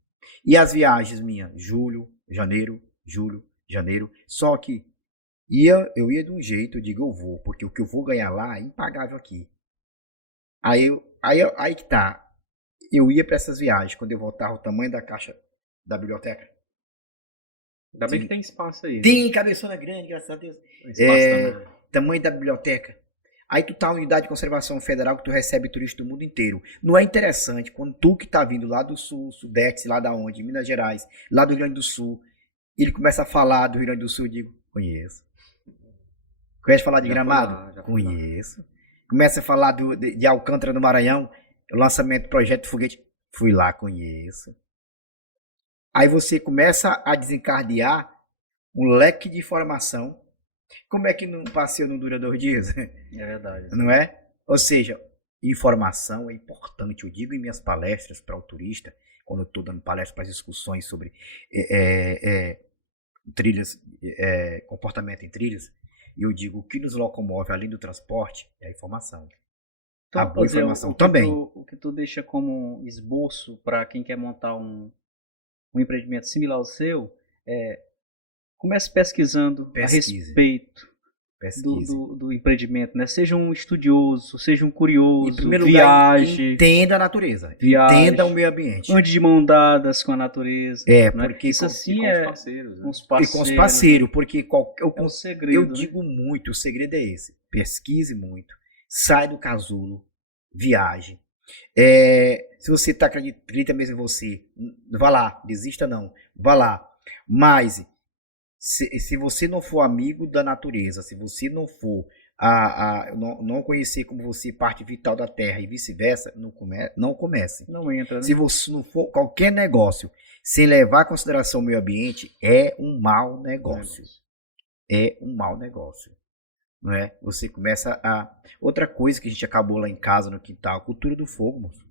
E as viagens minhas, julho, janeiro. Só que eu ia de um jeito, eu digo eu vou, porque o que eu vou ganhar lá é impagável aqui. Aí que tá. Eu ia para essas viagens, quando eu voltava, o tamanho da caixa da biblioteca. Ainda bem que tem espaço aí. Tem cabeçona grande, graças a Deus. Tamanho da biblioteca. Aí tu tá na unidade de conservação federal que tu recebe turista do mundo inteiro. Não é interessante quando tu que tá vindo lá do sul, sudeste, lá da onde, Minas Gerais, lá do Rio Grande do Sul, ele começa a falar do Rio Grande do Sul, eu digo, conheço. Conhece falar de Gramado? Conheço. Começa a falar de Alcântara do Maranhão, o lançamento do Projeto Foguete. Fui lá, conheço. Aí você começa a desencadear um leque de informação. Como é que um passeio não dura 2 dias? É verdade. Não é? Ou seja, informação é importante. Eu digo em minhas palestras para o turista, quando eu estou dando palestras para as discussões sobre trilhas, comportamento em trilhas, eu digo o que nos locomove além do transporte é a informação. Então, a boa informação também. O que tu deixa como esboço para quem quer montar um empreendimento similar ao seu é comece pesquisando a respeito do empreendimento, né? Seja um estudioso, seja um curioso, em primeiro viaje. Lugar, entenda a natureza, entenda o meio ambiente. Ande de mão dadas com a natureza. Porque isso assim com os parceiros. Né? E com os parceiros, porque é um segredo. Eu digo muito, o segredo é esse. Pesquise muito, sai do casulo, viaje. Se você acredita mesmo em você, vá lá, desista não, vá lá. Mas se você não for amigo da natureza, se você não for não conhecer como você parte vital da terra e vice-versa, não comece. Não entra, né? Se você não for qualquer negócio sem levar em consideração o meio ambiente, é um mau negócio. É um mau negócio. Não é? Você começa outra coisa que a gente acabou lá em casa, no quintal, a cultura do fogo, moço.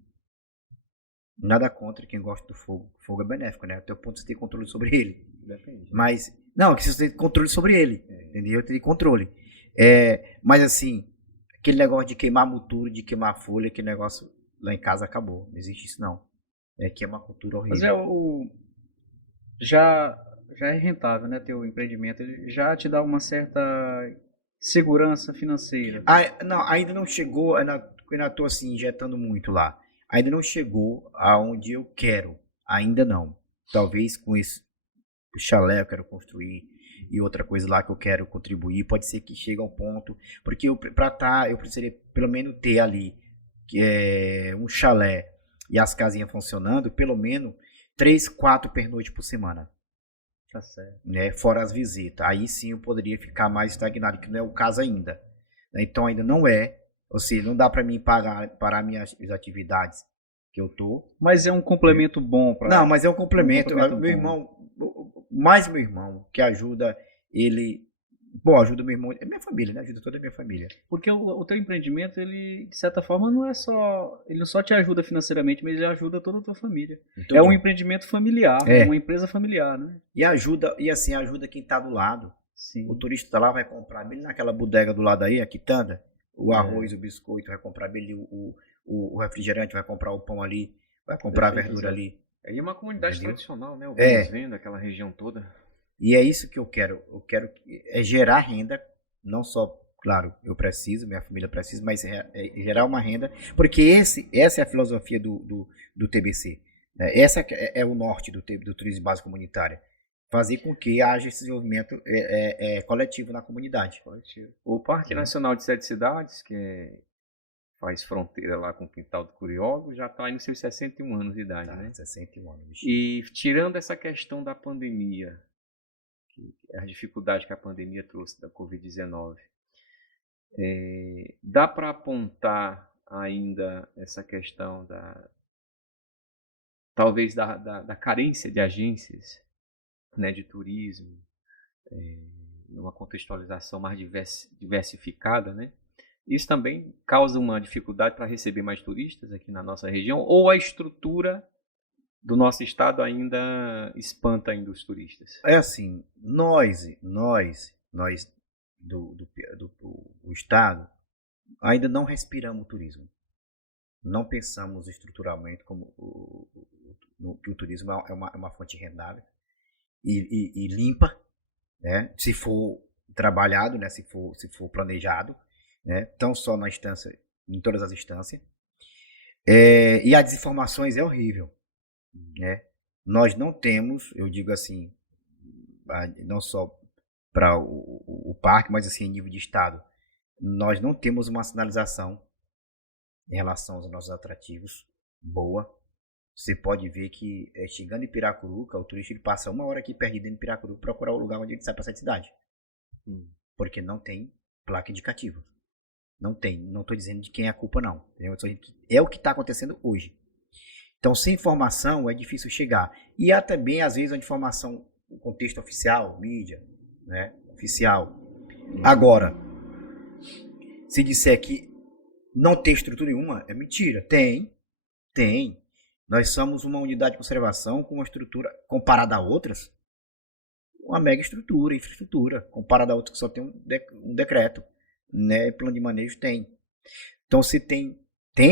Nada contra quem gosta do fogo. O fogo é benéfico, né? Até o ponto de você ter controle sobre ele. Depende. Mas, não, que você tem controle sobre ele. Entendeu? Tem controle. Mas assim, aquele negócio de queimar motor, de queimar folha, aquele negócio lá em casa acabou. Não existe isso não. Que é uma cultura horrível. Mas já é rentável, né? Teu empreendimento. Ele já te dá uma certa segurança financeira. Não, ainda não chegou. Eu ainda estou assim, injetando muito lá. Ainda não chegou aonde eu quero. Ainda não. Talvez com esse chalé eu quero construir e outra coisa lá que eu quero contribuir. Pode ser que chegue a um ponto. Porque eu precisaria pelo menos ter ali um chalé e as casinhas funcionando, pelo menos 3, 4 pernoites por semana. Tá certo. Né? Fora as visitas. Aí sim eu poderia ficar mais estagnado, que não é o caso ainda. Então ainda não é. Ou seja, não dá para mim parar minhas atividades que eu tô. Mas é um complemento bom para. Não, mas é um complemento. Meu irmão, mais meu irmão, que ajuda ele. Bom, ajuda meu irmão, é minha família, né? Ajuda toda a minha família. Porque o teu empreendimento, ele, de certa forma, ele não só te ajuda financeiramente, mas ele ajuda toda a tua família. Então, é um empreendimento familiar, uma empresa familiar, né? E ajuda quem tá do lado. Sim. O turista tá lá, vai comprar bem naquela bodega do lado aí, a quitanda, o arroz, o biscoito, vai comprar bem ali o refrigerante, vai comprar o pão ali, vai comprar a verdura ali. É uma comunidade tradicional, né? O vendo aquela região toda. E é isso que eu quero. Eu quero gerar renda, não só, claro, eu preciso, minha família precisa, mas gerar uma renda, porque essa é a filosofia do TBC. Né? Essa é o norte do turismo básico comunitário. Fazer com que haja esse desenvolvimento coletivo na comunidade. O Parque Nacional de 7 Cidades, que faz fronteira lá com o Quintal do Curiólogo, já está aí nos seus 61 anos de idade, né? 61 anos. E tirando essa questão da pandemia, a dificuldade que a pandemia trouxe da Covid-19. Dá para apontar ainda essa questão talvez da carência de agências, né, de turismo, numa contextualização mais diversificada, né? Isso também causa uma dificuldade para receber mais turistas aqui na nossa região, ou a estrutura do nosso estado ainda espanta ainda os turistas? É assim, nós do estado ainda não respiramos o turismo. Não pensamos estruturalmente como que o turismo é uma fonte rentável e limpa, né? Se for trabalhado, né? Se for planejado, né? Não só na instância, em todas as instâncias. E a desinformações é horrível, né? Nós não temos, eu digo assim, não só para o parque, mas assim, em nível de estado, nós não temos uma sinalização em relação aos nossos atrativos boa. Você pode ver que chegando em Piracuruca, o turista ele passa 1 hora aqui perdido em Piracuruca para procurar o lugar onde ele sai para essa cidade. Porque não tem placa indicativa. Não tem. Não estou dizendo de quem é a culpa, não. É o que está acontecendo hoje. Então, sem informação é difícil chegar. E há também, às vezes, a informação no contexto oficial, mídia, né? Oficial. Agora, se disser que não tem estrutura nenhuma, é mentira. Tem. Nós somos uma unidade de conservação com uma estrutura, comparada a outras, uma mega estrutura, infraestrutura, comparada a outras que só tem um decreto, né? Plano de manejo tem. Então, se tem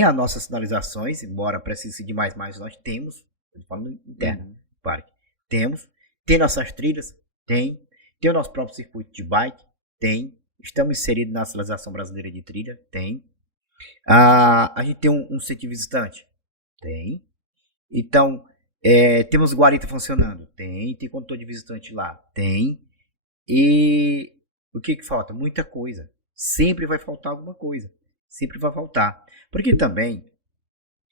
as nossas sinalizações, embora precise de mais, nós temos, de forma interna, parque. Tem nossas trilhas, tem o nosso próprio circuito de bike, tem. Estamos inseridos na Associação Brasileira de Trilha, tem. A gente tem um centro visitante, tem. Então, temos guarita funcionando, tem condutor de visitante lá, tem. E o que falta? Muita coisa. Sempre vai faltar alguma coisa. Sempre vai faltar. Porque também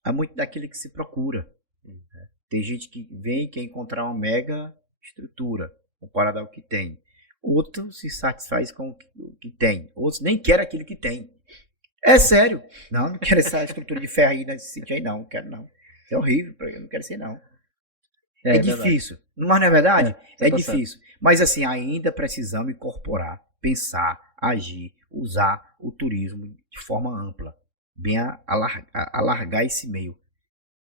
há muito daquele que se procura. Tem gente que vem e quer encontrar uma mega estrutura comparada ao que tem. Outros se satisfaz com o que tem. Outros nem querem aquilo que tem. É sério. Não quero essa estrutura de ferro aí nesse sítio aí, não quero não. É horrível, eu não quero ser não. É difícil. Mas não é verdade? É difícil. Mas assim, ainda precisamos incorporar, pensar, agir, usar o turismo de forma ampla. Bem alargar esse meio.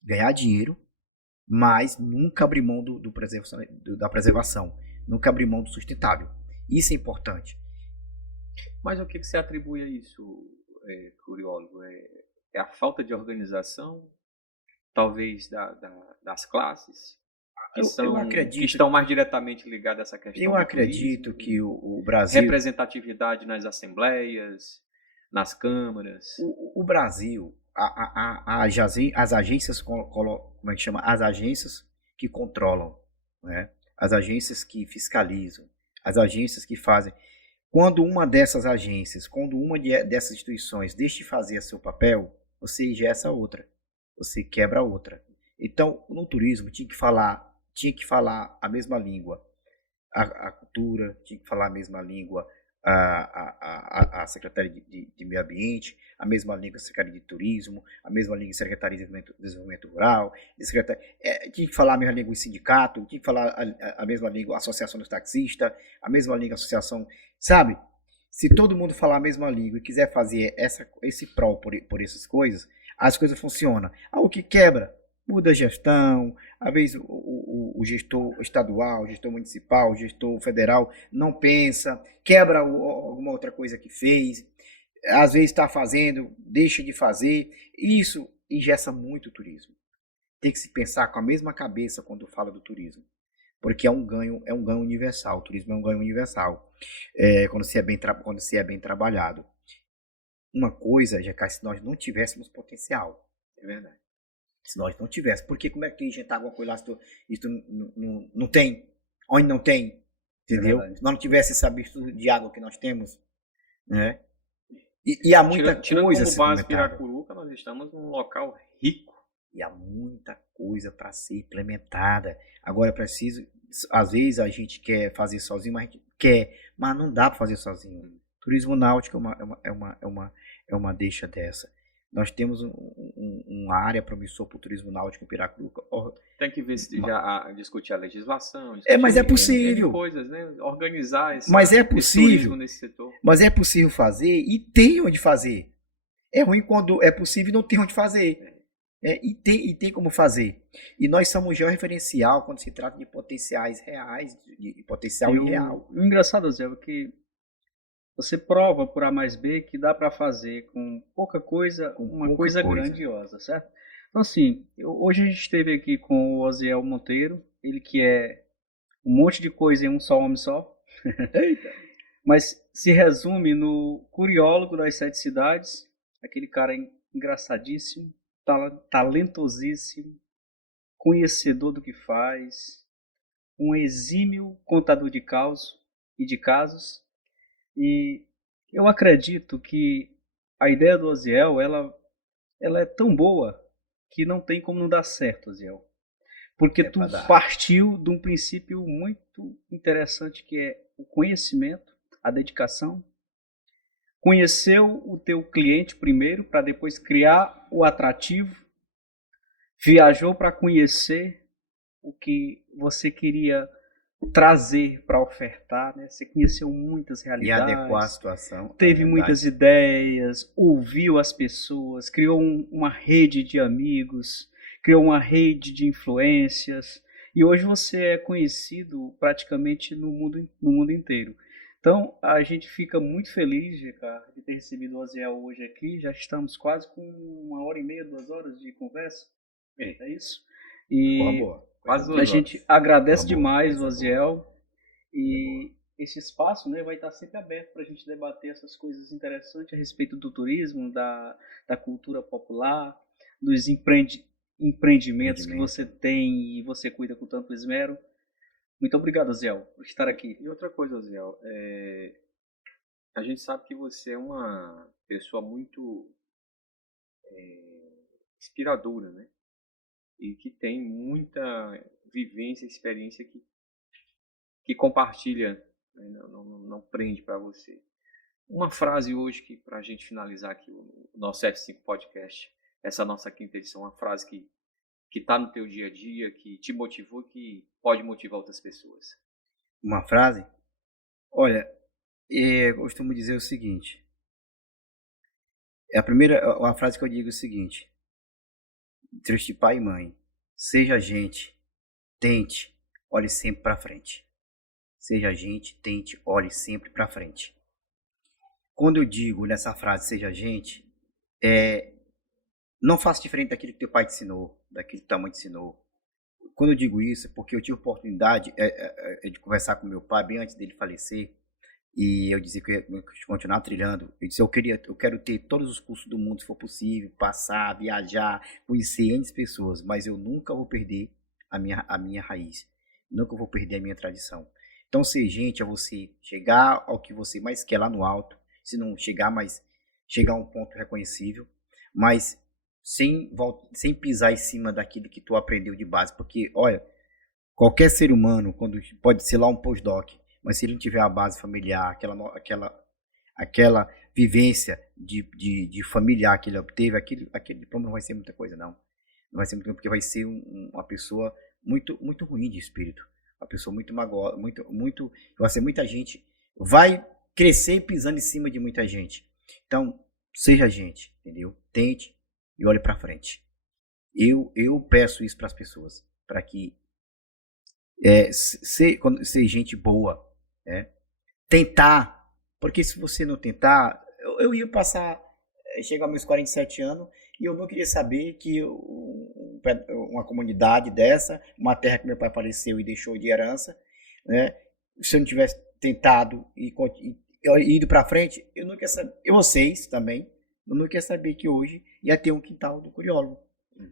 Ganhar dinheiro, mas nunca abrir mão da preservação. Nunca abrir mão do sustentável. Isso é importante. Mas o que você atribui a isso, Curiólogo? É a falta de organização, talvez das classes, que estão mais diretamente ligadas a essa questão? Eu acredito que o Brasil... Representatividade nas assembleias, nas câmaras. O Brasil, as agências, como é que chama? As agências que controlam, né? As agências que fiscalizam, as agências que fazem. Quando uma dessas agências, quando uma dessas instituições deixa de fazer seu papel, você ingessa outra, você quebra a outra. Então, no turismo tinha que falar a mesma língua, a cultura tinha que falar a mesma língua, a Secretaria de Meio Ambiente, a mesma língua a Secretaria de Turismo, a mesma língua a Secretaria de Desenvolvimento Rural, tinha que falar a mesma língua o sindicato, tinha que falar a mesma língua a Associação dos Taxistas, a mesma língua a Associação, sabe? Se todo mundo falar a mesma língua e quiser fazer esse prol por essas coisas, as coisas funcionam. O que quebra? Muda a gestão, às vezes o gestor estadual, o gestor municipal, o gestor federal não pensa, quebra alguma outra coisa que fez, às vezes está fazendo, deixa de fazer. Isso engessa muito o turismo. Tem que se pensar com a mesma cabeça quando fala do turismo, porque é um ganho universal. O turismo é um ganho universal, quando se é bem trabalhado. Uma coisa, Jacá, se nós não tivéssemos potencial, é verdade. Se nós não tivéssemos, porque como é que injetar alguma coisa lá se isso não tem? Onde não tem? Entendeu? Se nós não tivesse esse absurdo de água que nós temos, né? E há muita coisa. Como base Piracuruca, nós estamos num local rico. E há muita coisa para ser implementada. Agora é preciso às vezes a gente quer fazer sozinho, mas a gente quer, mas não dá para fazer sozinho. Turismo náutico é uma deixa dessa. Nós temos uma área promissora para o turismo náutico em Piracuruca. Tem que ver se já discutir a legislação. Mas é possível. Coisas, né? Organizar mas é esse possível. turismo nesse setor. Mas é possível fazer e tem onde fazer. É ruim quando é possível e não tem onde fazer. E tem como fazer. E nós somos georreferencial quando se trata de potenciais reais, de potencial real. O engraçado, Zé, é que você prova por A mais B que dá para fazer com pouca coisa, uma coisa grandiosa, certo? Então, assim, hoje a gente esteve aqui com o Osiel Monteiro, ele que é um monte de coisa em um só homem só. Mas se resume no curiólogo das 7 cidades, aquele cara engraçadíssimo, talentosíssimo, conhecedor do que faz, um exímio contador de casos e de casos. E eu acredito que a ideia do Osiel, ela é tão boa que não tem como não dar certo, Osiel. Porque tu partiu de um princípio muito interessante que é o conhecimento, a dedicação. Conheceu o teu cliente primeiro para depois criar o atrativo. Viajou para conhecer o que você queria trazer para ofertar, né? Você conheceu muitas realidades. E adequar a situação. Teve muitas ideias, ouviu as pessoas, criou uma rede de amigos, criou uma rede de influências. E hoje você é conhecido praticamente no mundo inteiro. Então, a gente fica muito feliz, Ricardo, de ter recebido o Osiel hoje aqui. Já estamos quase com 1h30, 2 horas de conversa. É isso? E quase a gente agradece demais o Osiel. E esse espaço, né, vai estar sempre aberto para a gente debater essas coisas interessantes a respeito do turismo, da cultura popular, dos empreendimentos que você tem e você cuida com tanto esmero. Muito obrigado, Osiel, por estar aqui. E outra coisa, Osiel, a gente sabe que você é uma pessoa muito inspiradora, né? E que tem muita vivência, experiência que compartilha, né? Não prende para você. Uma frase hoje que, para a gente finalizar aqui o nosso F5 Podcast, essa nossa 5ª edição, uma frase que está no teu dia a dia, que te motivou e que pode motivar outras pessoas. Uma frase? Olha, eu costumo dizer o seguinte. A frase que eu digo é o seguinte. Trecho de pai e mãe. Seja gente, tente, olhe sempre para frente. Seja gente, tente, olhe sempre para frente. Quando eu digo nessa frase, seja gente, não faça diferente daquilo que teu pai te ensinou, daquilo que tua mãe te ensinou. Quando eu digo isso, é porque eu tive a oportunidade de conversar com meu pai bem antes dele falecer, e eu dizia que eu ia continuar trilhando. Eu disse, eu quero ter todos os cursos do mundo, se for possível, passar, viajar, conhecer N pessoas, mas eu nunca vou perder a minha raiz, nunca vou perder a minha tradição. Então, ser gente é você chegar ao que você mais quer lá no alto, se não chegar, mas chegar a um ponto reconhecível, mas sem pisar em cima daquilo que tu aprendeu de base, porque, olha, qualquer ser humano, pode ser lá um postdoc, mas se ele não tiver a base familiar, aquela vivência de familiar que ele obteve, aquele diploma não vai ser muita coisa, não. Não vai ser muito, porque vai ser uma pessoa muito, muito ruim de espírito, uma pessoa muito magoada, vai ser muita gente, vai crescer pisando em cima de muita gente. Então, seja gente, entendeu? Tente e olhe para frente. Eu peço isso para as pessoas, para que ser gente boa, tentar, porque se você não tentar, eu ia chegar aos meus 47 anos e eu não queria saber que uma comunidade dessa, uma terra que meu pai faleceu e deixou de herança, né, se eu não tivesse tentado e ido para frente, eu não queria saber, vocês também, eu não queria saber que hoje ia ter um quintal do curiólogo.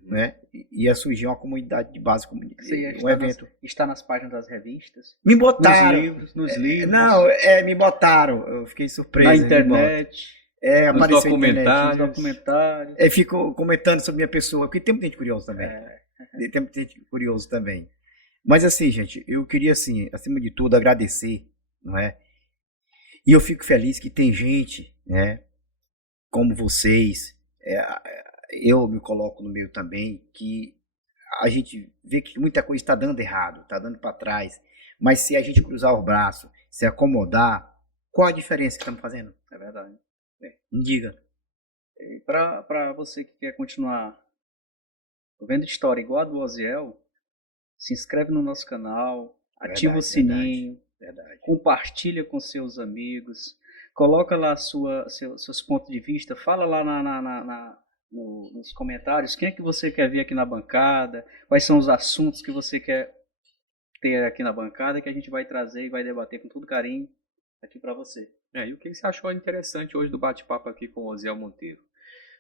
Né? Ia surgir uma comunidade de base, um evento. Está nas páginas das revistas? Me botaram. Nos livros. Não, me botaram. Eu fiquei surpreso. Na internet. Nos documentários. Fico comentando sobre minha pessoa, porque tem muita gente curiosa também. Tem muita gente curiosa também. Mas assim, gente, eu queria, assim, acima de tudo, agradecer, não é? E eu fico feliz que tem gente, né, como vocês, eu me coloco no meio também, que a gente vê que muita coisa está dando errado, está dando para trás. Mas se a gente cruzar o braço, se acomodar, qual a diferença que estamos fazendo? É verdade. Me diga. E para você que quer continuar vendo história igual a do Oziel, se inscreve no nosso canal, ativa o sininho, Verdade. compartilha com seus amigos, coloca lá seus pontos de vista, fala lá nos comentários quem é que você quer ver aqui na bancada, quais são os assuntos que você quer ter aqui na bancada, que a gente vai trazer e vai debater com todo carinho aqui para você. E o que você achou interessante hoje do bate-papo aqui com o Oziel Monteiro?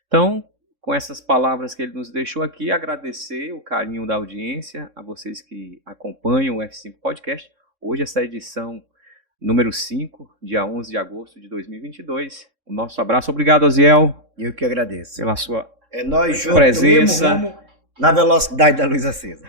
Então, com essas palavras que ele nos deixou aqui, agradecer o carinho da audiência, a vocês que acompanham o F5 Podcast. Hoje essa edição número 5, dia 11 de agosto de 2022. O nosso abraço. Obrigado, Oziel. Eu que agradeço. Pela sua nós juntos, presença. na velocidade da luz acesa.